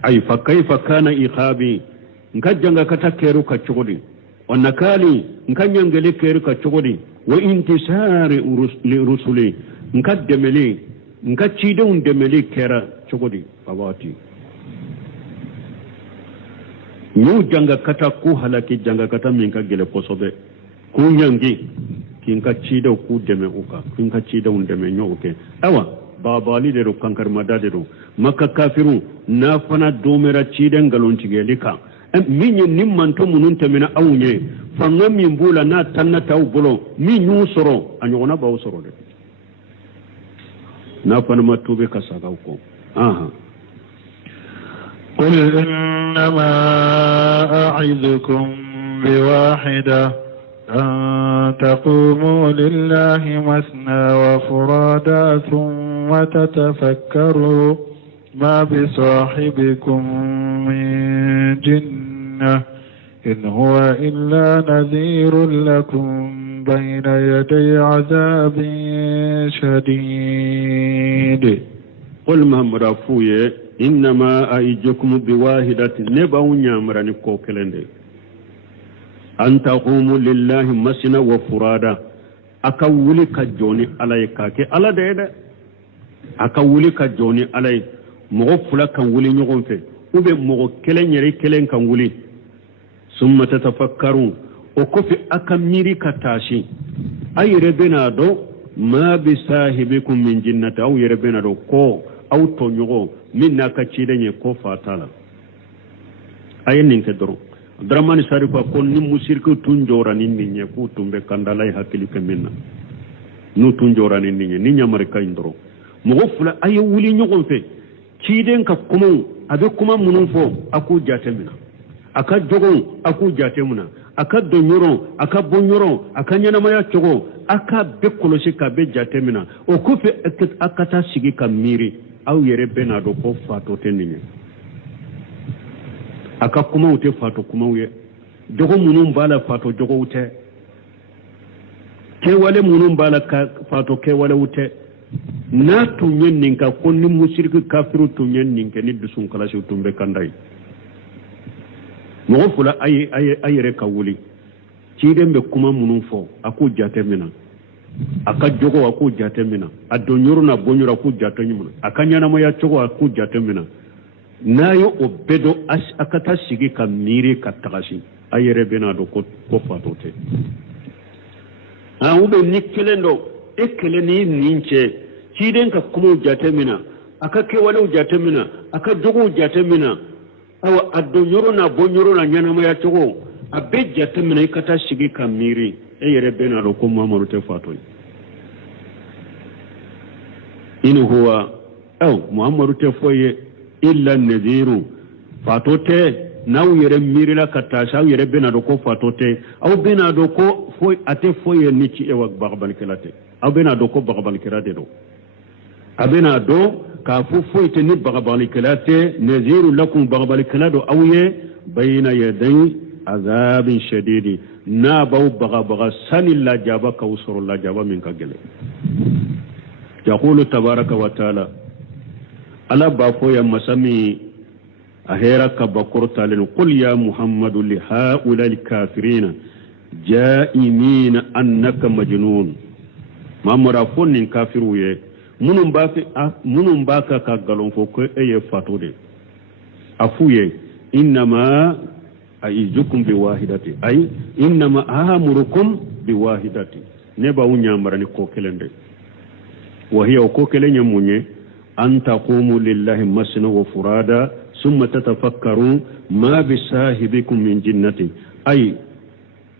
ay fa kayfa kana iqabi ngajanga katakeru ka chogodi onakali nkanyangele keru ka chogodi wa intisari rusuli nkaddemeli nkachidon demeli kera chogodi awati ñu janga kata ku halaki janga kata min ka gele kosobe ku nyangi kinka chido ku deme uka kinka chido ndeme nyoke awa babali de ro kankar madade ro makka kafiru na fana domera chiden galon tigelika minyi nimman to munun temina awunye fanga min bula na tanna taw bolo mi nyu soro anyona baw soro de na fana matube kasaga ko aha قل إنما أعظكم بواحدة أن تقوموا لله مثنى وفرادا ثم تتفكروا ما بصاحبكم من جنة إن هو إلا نذير لكم بين يدي عذاب شديد قل محمد أفوye إنما أعظكم بواحدة نبأ نعمرني كوكلندي أن تقوموا لله مثنى وفرادا أكولي كجوني عليك على ده أكولي كجوني عليك مغفلا كان ولي نيغون في وبي مغو كلين يري كلين كان ولي ثم تتفكروا وكفي أكميري كتاشي أي ربنا دو ma bi sahibikum min jinnati aw yere bena do ko aw to nyogo min na ka cidenye ko fatala ayen nin ke doro dramani sari ko kon ni musirku tunjora nin ninye ku tumbe kandalay hakili ke minna nu tunjora nin ninye ni nyamare kay ndoro mo fula ay wuli nyogon fe ciden ka kuma abe kuma munun fo aku jatemina aka jogo aku jatemina aka donyoro aka bonyoro aka nyanamaya chogo aka be kolosi ka be jatemina o kufe aka ta sigi ka miri aw yere bena do ko fato teninye aka kuma ute fato kuma uye jogo munun bala fato jogo ute ke wale munun bala ka fato ke wale ute na tunyen ninka ko ni musirki kafiru tunyen ninka ni dusun kala shi tumbe kandai mo fula ayere ka wuli ci dembe kuma munun fo aku jatemina aka jogo aku jatemina adonyoro na bonyoro aku jatemina aka nyana mo ya chogo aku jatemina nayo obedo akata sigi ka miri ka tagashi ayere bena do ko fatote ube ni kelendo ekele ni ninche ci den ka kuma jatemina aka ke wala jatemina aka jogo jatemina awa adonyoro na bonyoro na nyana mo ya chogo abe jatemina ikata sigi ka miri yere bena do ko mamaro te fatoy in huwa muhammadu te foye illa nadhiru fatote naw yere miri la katasha yere bena do ko fatote aw bena do ko foy ate foye ni ci e wak bagbal kelate aw bena do ko bagbal kelate do abena do ka fu foy te ni bagbal kelate nadhiru lakum bagbal kelado aw ye bayna yaday azabin shadidi na baw baga sanilla jaba ka usuru la jaba min ka gele يقول تبارك وتعالى ألا باكو يا مسامي أهيرك بكرت قل يا محمد لهؤلاء الكافرين جائمين أنك مجنون ما مرافون كافر ويه منم باكا كغلون فوق أي فاتودي أفويه إنما أعيذكم بواحدة أي إنما أمركم بواحدة نبا ونيامرني كوكلندي وهي وكوكلين يموني أن تقوموا لله مسنا وفرادا ثم تتفكروا ما بصاحبكم من جنة أي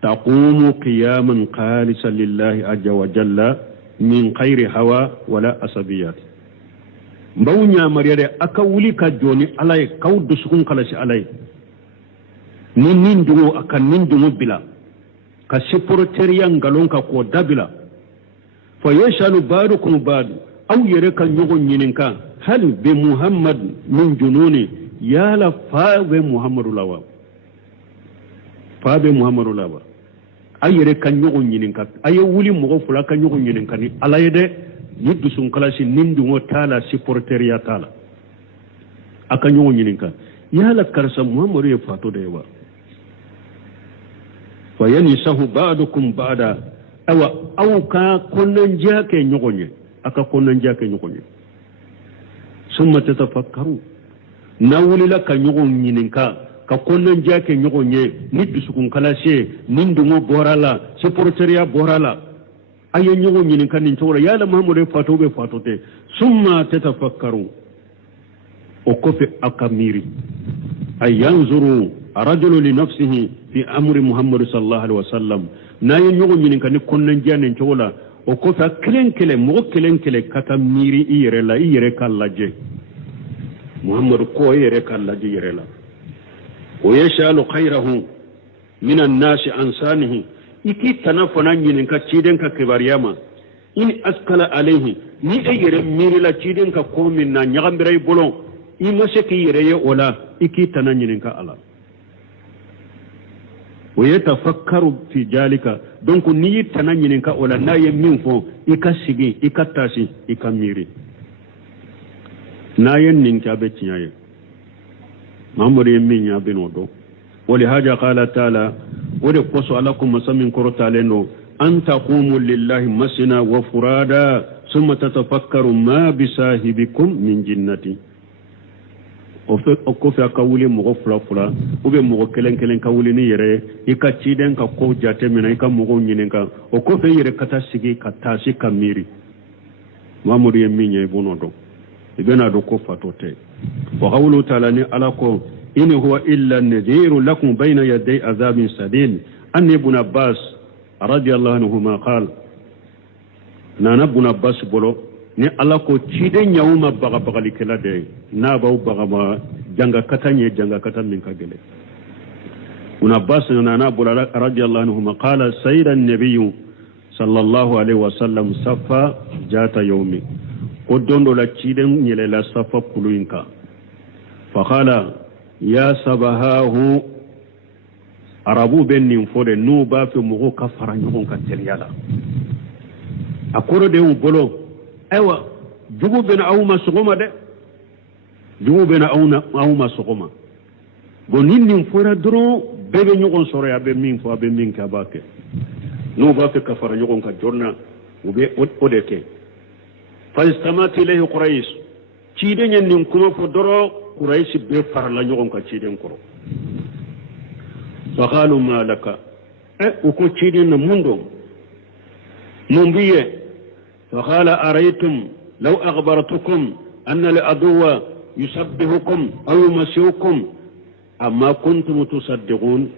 تقوموا قياما خالصا لله عز وجل من غير هوى ولا عصبيات mbawunya mariyade aka wuli ka joni alay kaw dusukun kala si alay nin dungo aka nin dungo bila ka supporteriya ngalon ka ko dabila فيشأل بعضكم بعض أو يرك نيغو نينكا هل بمحمد من جنوني يا لا فا محمد الله فا محمد الله أي يرك نيغو نينكا أي ولي مغو فلا كا نيغو نينكا ني على يده يدسون كلاشي نيندو تالا سيبورتيريا تالا أكا نيغو نينكا يا لا كرسا محمد يفاتو ديوا فينسه بعضكم بعضا aw ka konan jake nyogonye aka konan jake nyogonye summa tatafakkaru nawulila ka nyogon nyininka ka konan jake nyogonye ni dusukun kalashe nindungo borala supporteria borala ayo nyogon nyininka nin tawra yala mahamure fatobe fatote summa tatafakkaru o kofe akamiri ay yanzuru rajulu li nafsihi fi amri muhammad sallallahu alaihi wasallam na yin yugo nyinin kan konnan janen chola o ko ta kelen mo kelen kata miri iyere kallaje muhammad ko iyere kallaje iyere la o yashalu khayrahu min an-nas ansanihi iki tanafana nyinin ka ciden ka kibariyama in askala alaihi ni iyere miri la ciden ka ko min na nyagambiray bolon i mo se ki iyere ye ola iki tanan nyinin ka ala ويتفكر في ذلك دونك ني تنانين كا ولا ناي مين فو إكا سيغي إكا تاسي إكا ميري ناي نين كا بتياي مامور يمين يا بنودو ولهذا قال تعالى ولقص لكم مسمين كرتالنو أن تقوموا لله مسنا وفرادا ثم تتفكروا ما بصاحبكم من جنة o ko fa ka wuli mogo fula u be mogo kelen ka wuli ni yere i ka ciden ka ko jate mina i ka mogo ɲininka o ko fe yere kata sigi ka taasi ka miiri mamadu ye min ye i bono dɔn i bena dɔn ko fato tɛ wa qawlu taala ni ala ko in huwa illa nadhiru lakum bayna yaday azabin sadid an ibn abbas radiyallahu anhuma qala nana ibn abbas bolo ni ala ko ciden ɲawuma bagabagalikɛla de n'a b'aw bagaba janga kata min ka gɛlɛ ibn abbas nana bolo radiyallahu anhuma qala sayyida an-nabiyyu sallallahu alaihi wasallam safa jata yawmi ko dondo la ciden yelela safa kuluinka fa qala ya sabahahu arabu bennin fode nu ba fe mugo ka fara ɲɔgɔn ka teliyala akoro de u bolo aywa jugu bena awma sogoma de jugu bena awma sogoma bon nin fora doro bebe ɲɔgɔn sɔrɔ ya be min fo abe min ka bake n'u b'a fɛ ka fara ɲɔgɔn kan jɔrɔna u bɛ o de kɛ fastamat ilayhi quraish ciden ye nin kuma fɔ dɔrɔn quraish bɛɛ farala ɲɔgɔn kan ciden kɔrɔ faqalu ma laka u ko ciden na mun don mun bi ye faqala araytum law akhbartukum anna al-aduwa yusabbihukum aw yumasiukum amma kuntum tusaddiqun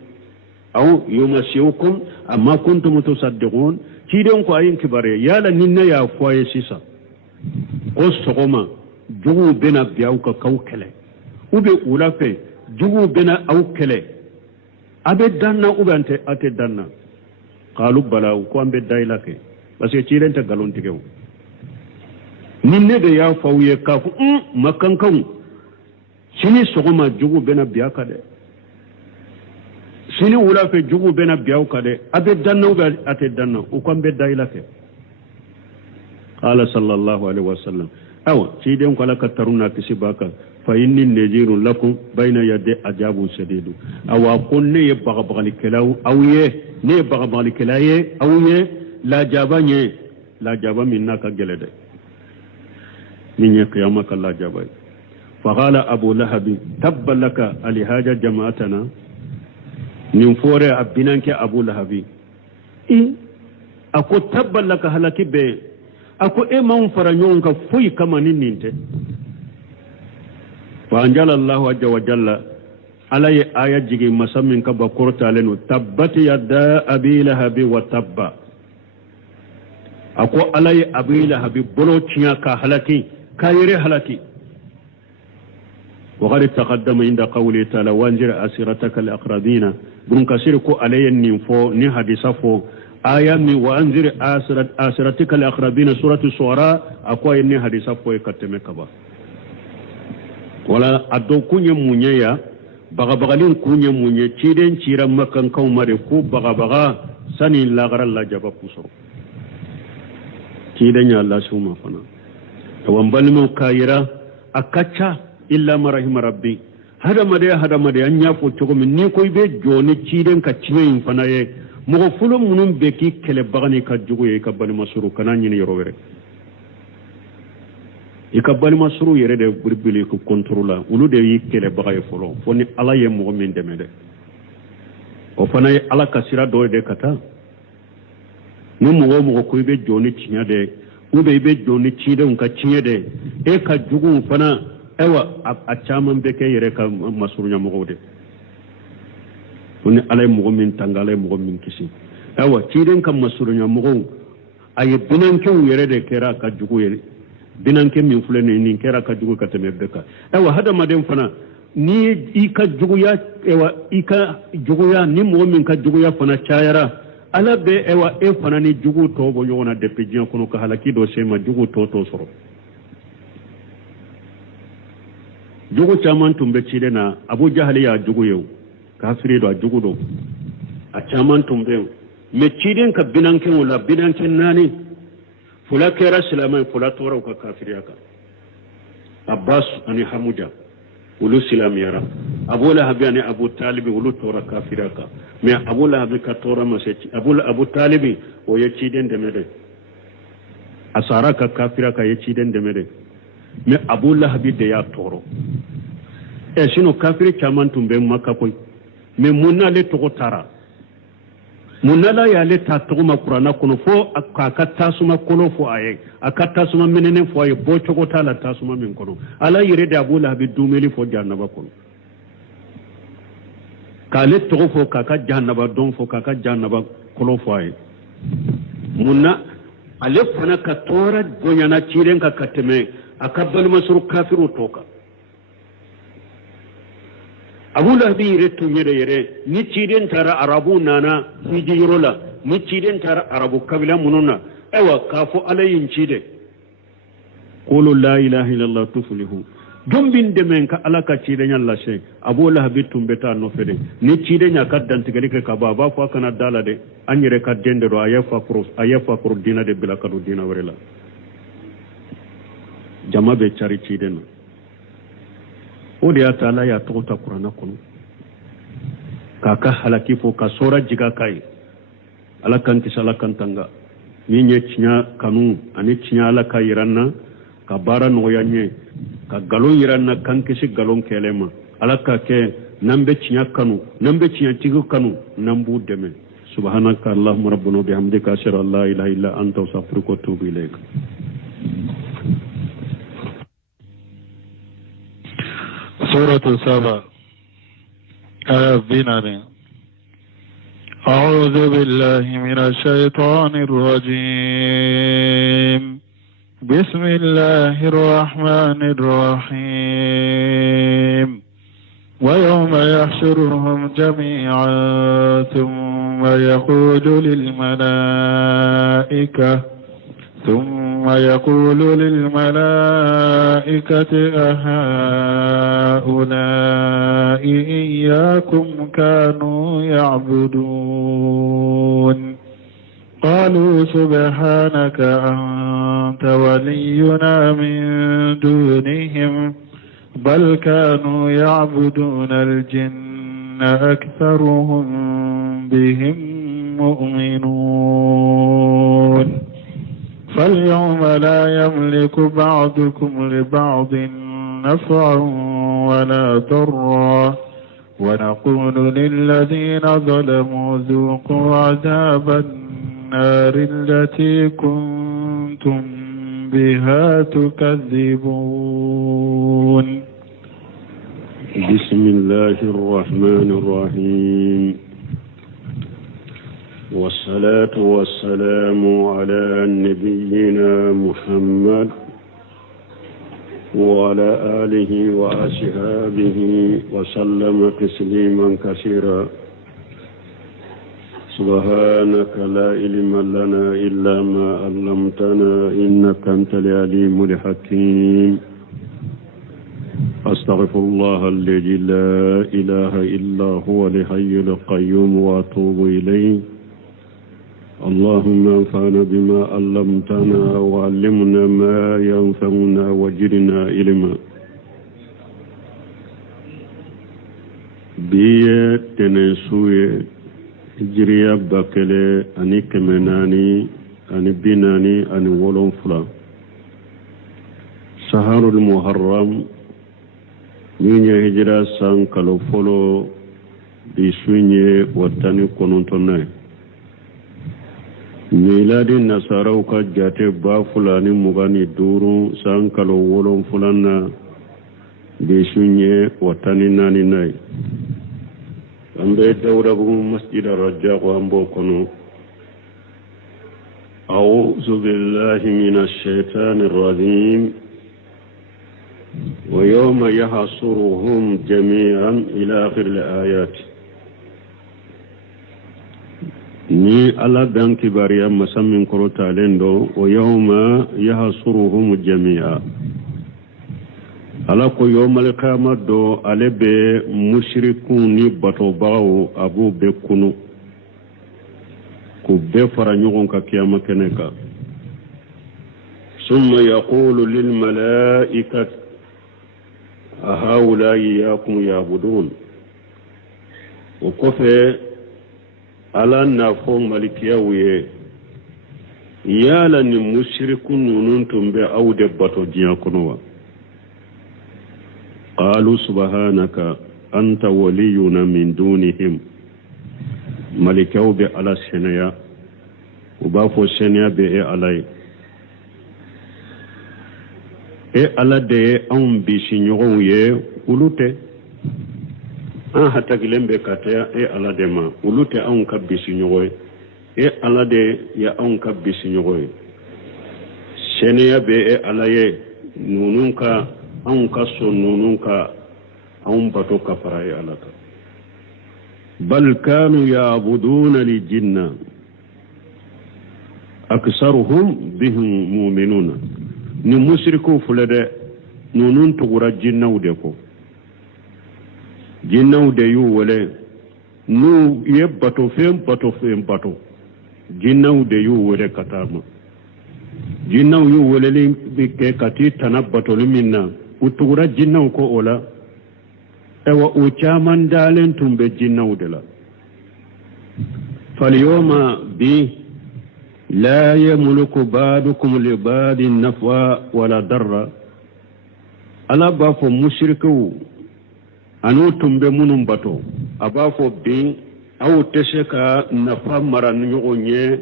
aw yumasiukum amma kuntum tusaddiqun ciden ko ayin kibare yala ninne ya foye sisa o sogoma jugu bena biaw ka kawkele ube ulafe jugu bena awkele abe danna ube ate danna qalu bala ko ambe dailake parce que ciden ta galon tigew ninne de ya fawye kafu makankan sini sogoma jugu bena biaka de sini wula fe jugu bena biaw kade abe danna ube ate danna o ko ambe dailake qala sallallahu alaihi wasallam aw ciden ko la ka taruna kisibaka fa inni najirun lakum bayna yadi ajabu shadidu aw kunne ye bagabagali kelaw aw ye ne bagabagali kelaye aw ye la jaba minna ka gelede min ye qiyamaka la jaba fa qala abu lahab tabbalaka ali haja jama'atana min fore abinanke abu lahabi ako tabbalaka halaki be ako man fara ɲɔgɔn ka foyi kama ni nin tɛ fa anjala allahu azza wa jalla ala ye aya jigi masa min ka ba korotalen no tabbat yada abi lahabi wa tabba ako ala ye abi lahabi bolo tiɲa ka halaki ka yɛrɛ halaki وقد تقدم عند قوله تعالى وانذر أسيرتك الأقربين بن كثير كو عليه النفو ني حديث فو آية من وانذر أسيرتك الأقربين سورة الشعراء أكو ني حديث فو كتمه كبا ولا أدو كوني مونيا بغبغلين كوني مونيا تشيدن تشيرا مكان كوماري كو بغبغا سني لاغر الله جبا كسر تشيدن الله سوما فنا وانبالمو كايرا أكاچا illa marahima rabbi hada made an yafo cogo min ni koy be joni ciden ka cimeyin fana ye mogo fulo munun be ki kele bagani ka jugo ye ka bani masuru kana nyini yoro were e ka bani masuru yere de burbili ko controla ulu de yi kele bagaye folo foni ala ye mogo min demede o fana ye ala kasira do de kata no mogo koy be joni cinya de ube be joni ciden ka cinye de e ka jugo fana ewa a caman bɛ kɛ yɛrɛ ka masurunya mɔgɔw de o ni ala ye mɔgɔ min tanga ala ye mɔgɔ min kisi ewa ciden ka masurunya mɔgɔw a ye binankɛw yɛrɛ de kɛra ka jugu ye binankɛ min filɛ nin kɛra ka jugu ka tɛmɛ bɛɛ kan ewa hadamaden fana ni i ka juguya ni mɔgɔ min ka juguya fana cayara ala bɛ ewa e fana ni jugu tɔ bɔ ɲɔgɔn na depuis diɲɛ kɔnɔ ka halaki dɔ se ma jugu tɔ sɔrɔ jugu caman tun bɛ ciden na abu jahali y'a jugu ye kafiri do a jugu do a caman tun bɛ mɛ ciden ka binankɛw la binankɛ naani fula kɛra silamɛ fula tora u ka kafiriya kan abbas ani hamuja olu silamɛyara abu lahabi ani abu talibi olu tora kafiriya kan mɛ abu lahabi ka tora ma se abu talibi o ye ciden dɛmɛ dɛ a sara ka kafiriya kan ye ciden dɛmɛ dɛ mais abu lahabi de y'a tɔɔrɔ sino kafiri caman tun bɛ Maka koyi mais mun n'ale tɔgɔ taara mun n'ala y'ale ta tɔgɔma kuranna kɔnɔ fo k'a ka tasuma kolo fɔ a ye a ka tasuma minɛnen fɔ a ye bɔcogo t'a la tasuma min kɔnɔ ala yɛrɛ de Abu Lahabi dumuni fɔ jahanaba kɔnɔ k'ale tɔgɔ fɔ k'a ka jahanaba dɔn fɔ k'a ka jahanaba kolo fɔ a ye mun na ale fana ka tɔɔrɔ bonyana ciren ka ka tɛmɛ a ka balimasɔrɔ kafiru tɔ kan Abu Lahabi yɛrɛ tun yɛrɛ ni ciden taara arabu nana hijiyɔrɔ la ni ciden taara arabu kabila minnu na ayiwa k'a fɔ ala ye n ci dɛ qulu la ilaha illallah tuflihu jɔn bɛ n dɛmɛ ka ala ka cidenya lase Abu Lahabi tun bɛ taa nɔfɛ dɛ ni ciden y'a ka dantigɛli kɛ ka ban a b'a fɔ a kana da la dɛ an yɛrɛ ka den de don a ye fakoro diinɛ de bila ka don diinɛ wɛrɛ la jama bɛ cari ciden na o de y'a ta ala y'a tɔgɔ ta kuranna kɔnɔ k'a ka halaki fɔ ka sɔra jiga k'a ye ala kan kisi ala kan tanga min ye tiɲɛ kanu ani tiɲɛ ala ka yira n na ka baara nɔgɔya n ye ka nkalon yira n na kan kisi nkalon kɛlɛ ma ala ka kɛ n'an bɛ tiɲɛ kanu n'an bɛ tiɲɛtigi kanu n'an b'u dɛmɛ subhanaka allahumma rabbana bihamdika ashhadu an la ilaha illa anta astaghfiruka wa atubu ilayk سورة سبع آية بناني أعوذ بالله من الشيطان الرجيم بسم الله الرحمن الرحيم ويوم يحشرهم جميعا ثم يقول للملائكة أهؤلاء إياكم كانوا يعبدون قالوا سبحانك أنت ولينا من دونهم بل كانوا يعبدون الجن أكثرهم بهم مؤمنون فاليوم لا يملك بعضكم لبعض نفعا ولا ضرا ونقول للذين ظلموا ذوقوا عذاب النار التي كنتم بها تكذبون بسم الله الرحمن الرحيم والصلاة والسلام على نبينا محمد وعلى آله وأصحابه وسلم تسليما كثيرا سبحانك لا علم لنا إلا ما علمتنا إنك أنت العليم الحكيم أستغفر الله الذي لا إله إلا هو الحي القيوم وأتوب إليه اللهم انفعنا بما علمتنا وعلمنا ما ينفعنا وزدنا علما بيه تنسوي هجريا بكله أني كمناني أني بناني أني ولون فلا شهر المحرم من هجرة سان كالو فلو بسويني وطني كونتوناي miladi nasaraw ka jate ba fulani mugani duru san kalo wolon fulanna be sunye watani nani nay ambe dawda bu masjid ar-rajja wa ambo kono a'udhu billahi minash shaitanir rajim wa yawma yahsuruhum jami'an ila akhir al-ayat ni ala dan kibariya masammin korota lendo o yawma yahsuruhum jami'a ala ko yawmal qiyamah do alebe mushrikun ni bato bawo abu be kunu ku be fara nyogon ka kiyama keneka summa yaqulu lil malaikati ahaula iyyakum ya'budun o kofe ala na fo malikiyawu ye yala ni mushrikun nunun tun bɛ aw de bato diɲɛ kɔnɔ wa قالوا سبحانك أنت ولينا من دونهم ملكو على السنيا وبافو السنيا بي علي على دي أم بيسينيو يه ولوته حتى كلام بكاتيا على دما ولوته أم كبيسينيو على دي يا أم كبيسينيو سنيا بي علي نونونكا أم كسو نونونكا أم باتو كفراي على بل كانوا يعبدون الجن أكثرهم بهم مؤمنون نمشركوا فلده نونون تغرى جنة ودكو جنة وديو ولا نو يباتو فيم باتو جنة وديو ولا كتاما جنة وديو ولا لي بكتي تنباتو لمنا وتغرى جنة وكو ولا ewa uchaman dalen tumbe jinnawdela falyoma bi la yamliku ba'dukum li ba'din naf'a wala darra ala ba fo mushriku anu tumbe munum bato aba fo bi aw teseka nafa mara nyugonye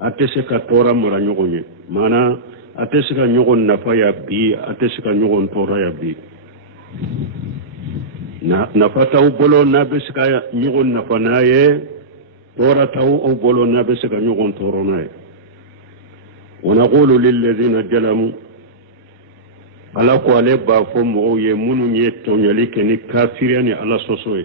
ateseka tora mara nyugonye mana ateseka nyugon nafa ya bi ateseka nyugon tora ya bi nafataw bolo na besika nyugon nafanaye tora taw o bolo na besika nyugon toronaye wa naqulu lil ladina jalamu ala ko ale ba fo mo ye munu nye tonyali keni kafirani ala sosoy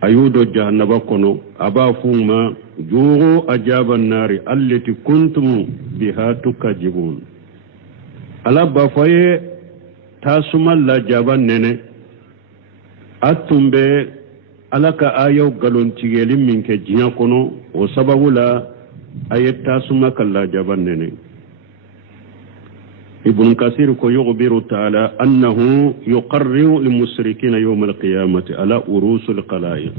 ayudo jahannaba kono aba fuma juru ajaban nari allati kuntum biha tukajibun ala ba faye tasumal la jaban nene atumbe alaka ayo galontigeli minke jinya kono o sababu la ayetta suma kala jaban nene ابن كثير كو يخبر تعالى أنه يقرر للمشركين يوم القيامة على أروس القلائق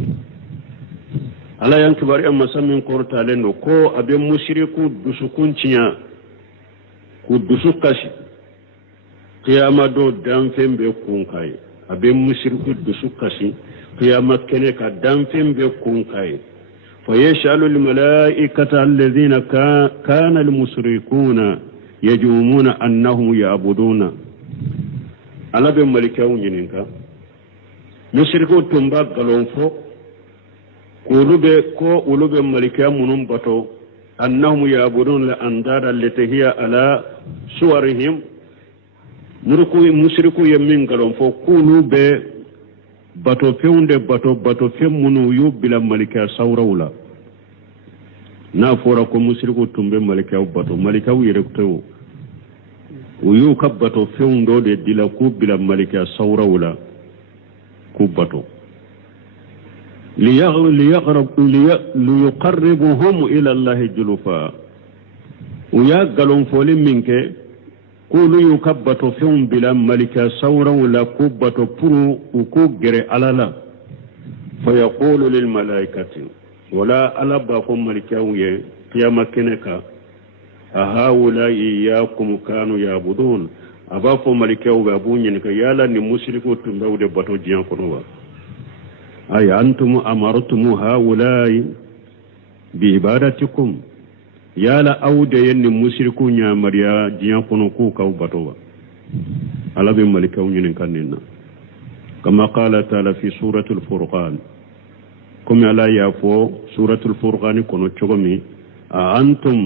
على ينكبر أما سمين قرط علينا كو أبي مشركو دسكون تيا كو دسكاش قيامة دو دانفين بيكون كاي أبي مشركو دسكاشي قيامة كنكا دانفين بيكون كاي فيشعل الملائكة الذين كان المشركون يجومون أنهم يعبدون أنا بملكاون جنينكا مشركو تنبا قلون فو قولوا بملكا منهم بطو أنهم يعبدون الأندار التي هي على صورهم مشركو يمين قلون فو قولوا بطو فيون دي بطو فيون منو يوب بلا ملكا سورولا نافورا كو مشركو تنبا ملكاو بطو ملكاو يركتو ويو كبتو فيون دو دي ديلا كو بلا ملكا سورولا كوبتو ليقربهم إلى الله جلفا ويا قالون فولي منك كولو يكبتو فيهم بلا ملكا سورا ولا كوبتو برو وكوغر على لا فيقول للملائكة ولا ألباكم ملكا ويا قيامة كنكا أهؤلاء إياكم كانوا يعبدون أباكم ملكا وابوني نكا يالا نمشركو تنباو دي باتو جيان كنوا أي أنتم أمرتم هؤلاء بعبادتكم يالا أودي ين مشركو نيامريا جيان كنوكو كاو باتوا على بملكا ونينكانينا كما قال تعالى في سورة الفرقان كما لا يافو سورة الفرقان كنو تشغمي أنتم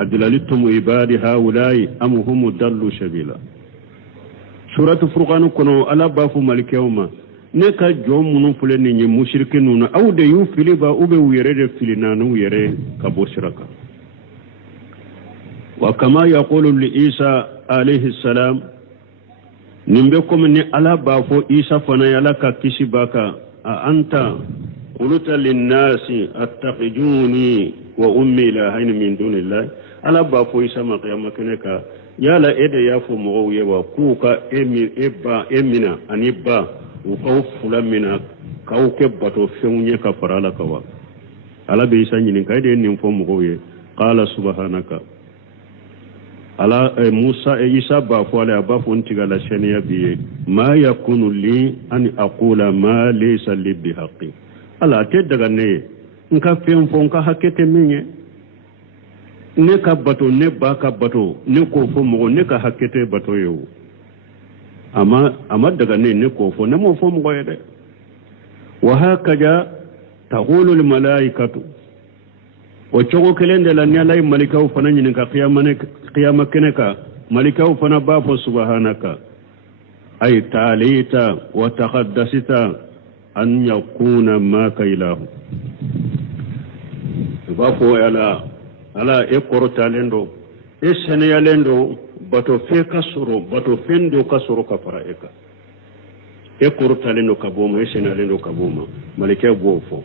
أدللتم عباد هؤلاء أم هم دلوا سبيلا سورة الفرقان كنو ألا بافو ملكا وما neka jom munun fule ni mushrikin nuna aw de yu fili ba ube wiyere de fili nanu yere kabo shiraka wa kama yaqulu li Isa alayhi salam nimbe kom ni ala ba fo Isa fana yala ka kisi baka anta qulta lin nasi attakhijuni wa ummi ilahayn min dunillahi ala ba fo Isa ma qiyamah keneka yala ede ya fo mo yewa kuka emina aniba ukaw fula mina kaw ke bato fenye ka farala kawa ala be isa nyini kayde nin fo mugo ye qala subhanaka ala Musa Isa ba fo ala ba fo ntiga la shaniya biye ma yakunu li an aqula ma laysa li bihaqqi ala te daga ne nka fen fo nka hakete minye ne ka bato ne ba ka bato ne ko fo mo ne ka hakete bato yo ama daga ne ko fo ne mo fo mo yede wa hakaja taqulu al malaikatu o cogo kelen de la ni alay malikaw fana ñinin ka qiyama kene ka malikaw fana ba fo subhanaka ay talita wa taqaddasita an yakuna ma ka ilahu ba fo ala e kortalendo e seneyalendo bato fe kasoro bato fendo kasoro ka fara eka e kortalendo ka boma e seneyalendo ka boma malikaw bo fo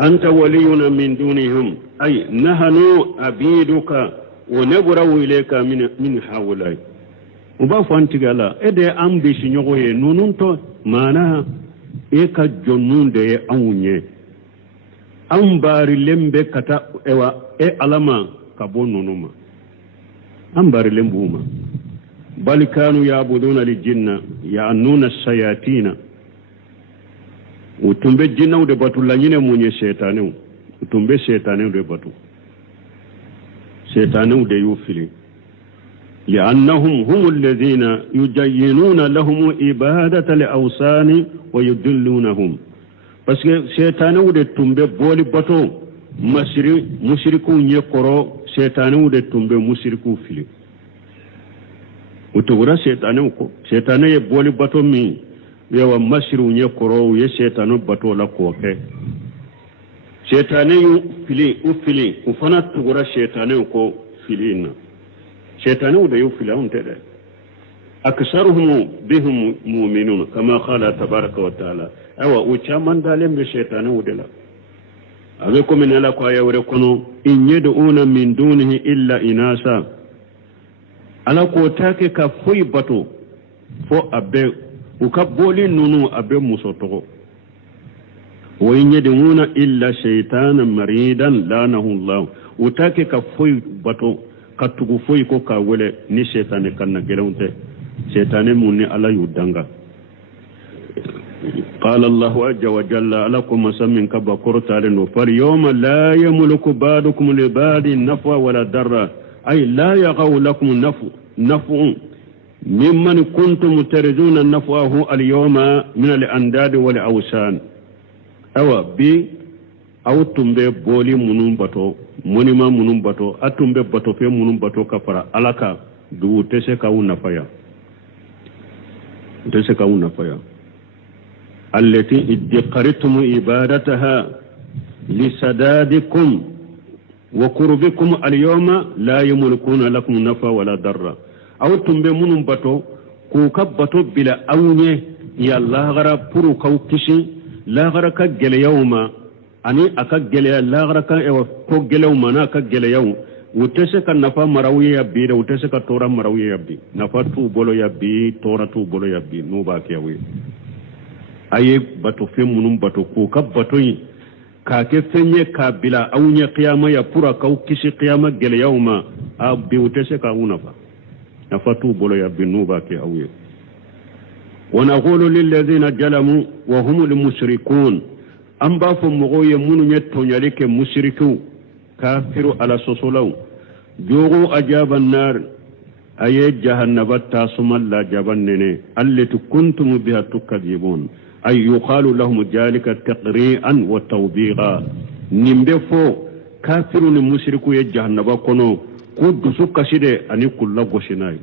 أنت ولينا من دونهم أي نحن أبيدك ونبرأ إليك من هؤلاء وبافو أنت قال إذا أم بشنيوه نونتو معناها إيكا جنون دي أونيه أم باري لمبه كتا إيوا إي ألما كبون نونما أم باري لمبوما بل كانوا يعبدون الجنة يعنون الشياطين utumbe jinnaw de batu la ñine muñe shaytanew utumbe shaytanew de batu shaytanew de yufili لأنهم هم الذين يجينون لهم إبادة الأوثان ويدلونهم parce que shaytanew de tumbe boli bato mushriku ñekoro shaytanew de tumbe mushriku fili utugura shaytanew ko shaytanew boli bato mi yawa mashiru nye koro ye shetanu bato la koke shetane yu fili ufana tugura shetane ko filina shetane da yu fila untede aksaruhum bihum mu'minun kama qala tabaraka wa taala awa uchaman dalem be shetane udela abe ko minala ko ayawre kono in yad'una min dunihi illa inasa ala ko take ka foy bato fo abe ukaboli nunu abe musotogo wa yad'una illa shaytanan maridan lanahu Allah utake ka foy bato katugu foy ko ka wele ni shaytane kanna gelunte shaytane munni ala yudanga قال الله عز وجل لكم سمن كبكرت لنو فاليوم لا يملك بعضكم لبعض نفع ولا ضر أي لا يقع لكم نفع ممن كنتم ترجون نفعه اليوم من الأنداد والأوثان أو بي أو تنبي بولي منون باتو منما منون باتو أتنبي باتو في منون باتو كفر ألكا دو تسكاو نفايا التي ادقرتم عبادتها لسدادكم وقربكم اليوم لا يملكون لكم نفع ولا ضر أو تنبي منون باتو كوكبتو بلا أوني يا الله غرا برو كوكشي لا غرا كجل يوم أني أكجل لا غرا كجل يوم أنا أكجل يوم وتسك النفع مراوي يبي وتسك تورا مراوي يبي نفع تو بولو يبي تورا تو بولو يبي نوباك يوي aye bato fe munum bato ko ka bato yi ka ke fenye ka bila awnya qiyama ya pura ka ukisi qiyama gele yawma a biwte se ka unafa nafatu bolo ya binuba ke awye wa naqulu lil ladina jalamu wa hum al mushrikun amba fo mogoye munu nyetto nyalike mushriku kafiru ala sosolaw jogo ajaban nar aye jahannaba tasumal la jabannene allati kuntum biha tukadibun أي يقال لهم ذلك تقريعا وتوبيغا نمبفو كافر مشرك يجهنم كونو قد سكشده أن كل غشناي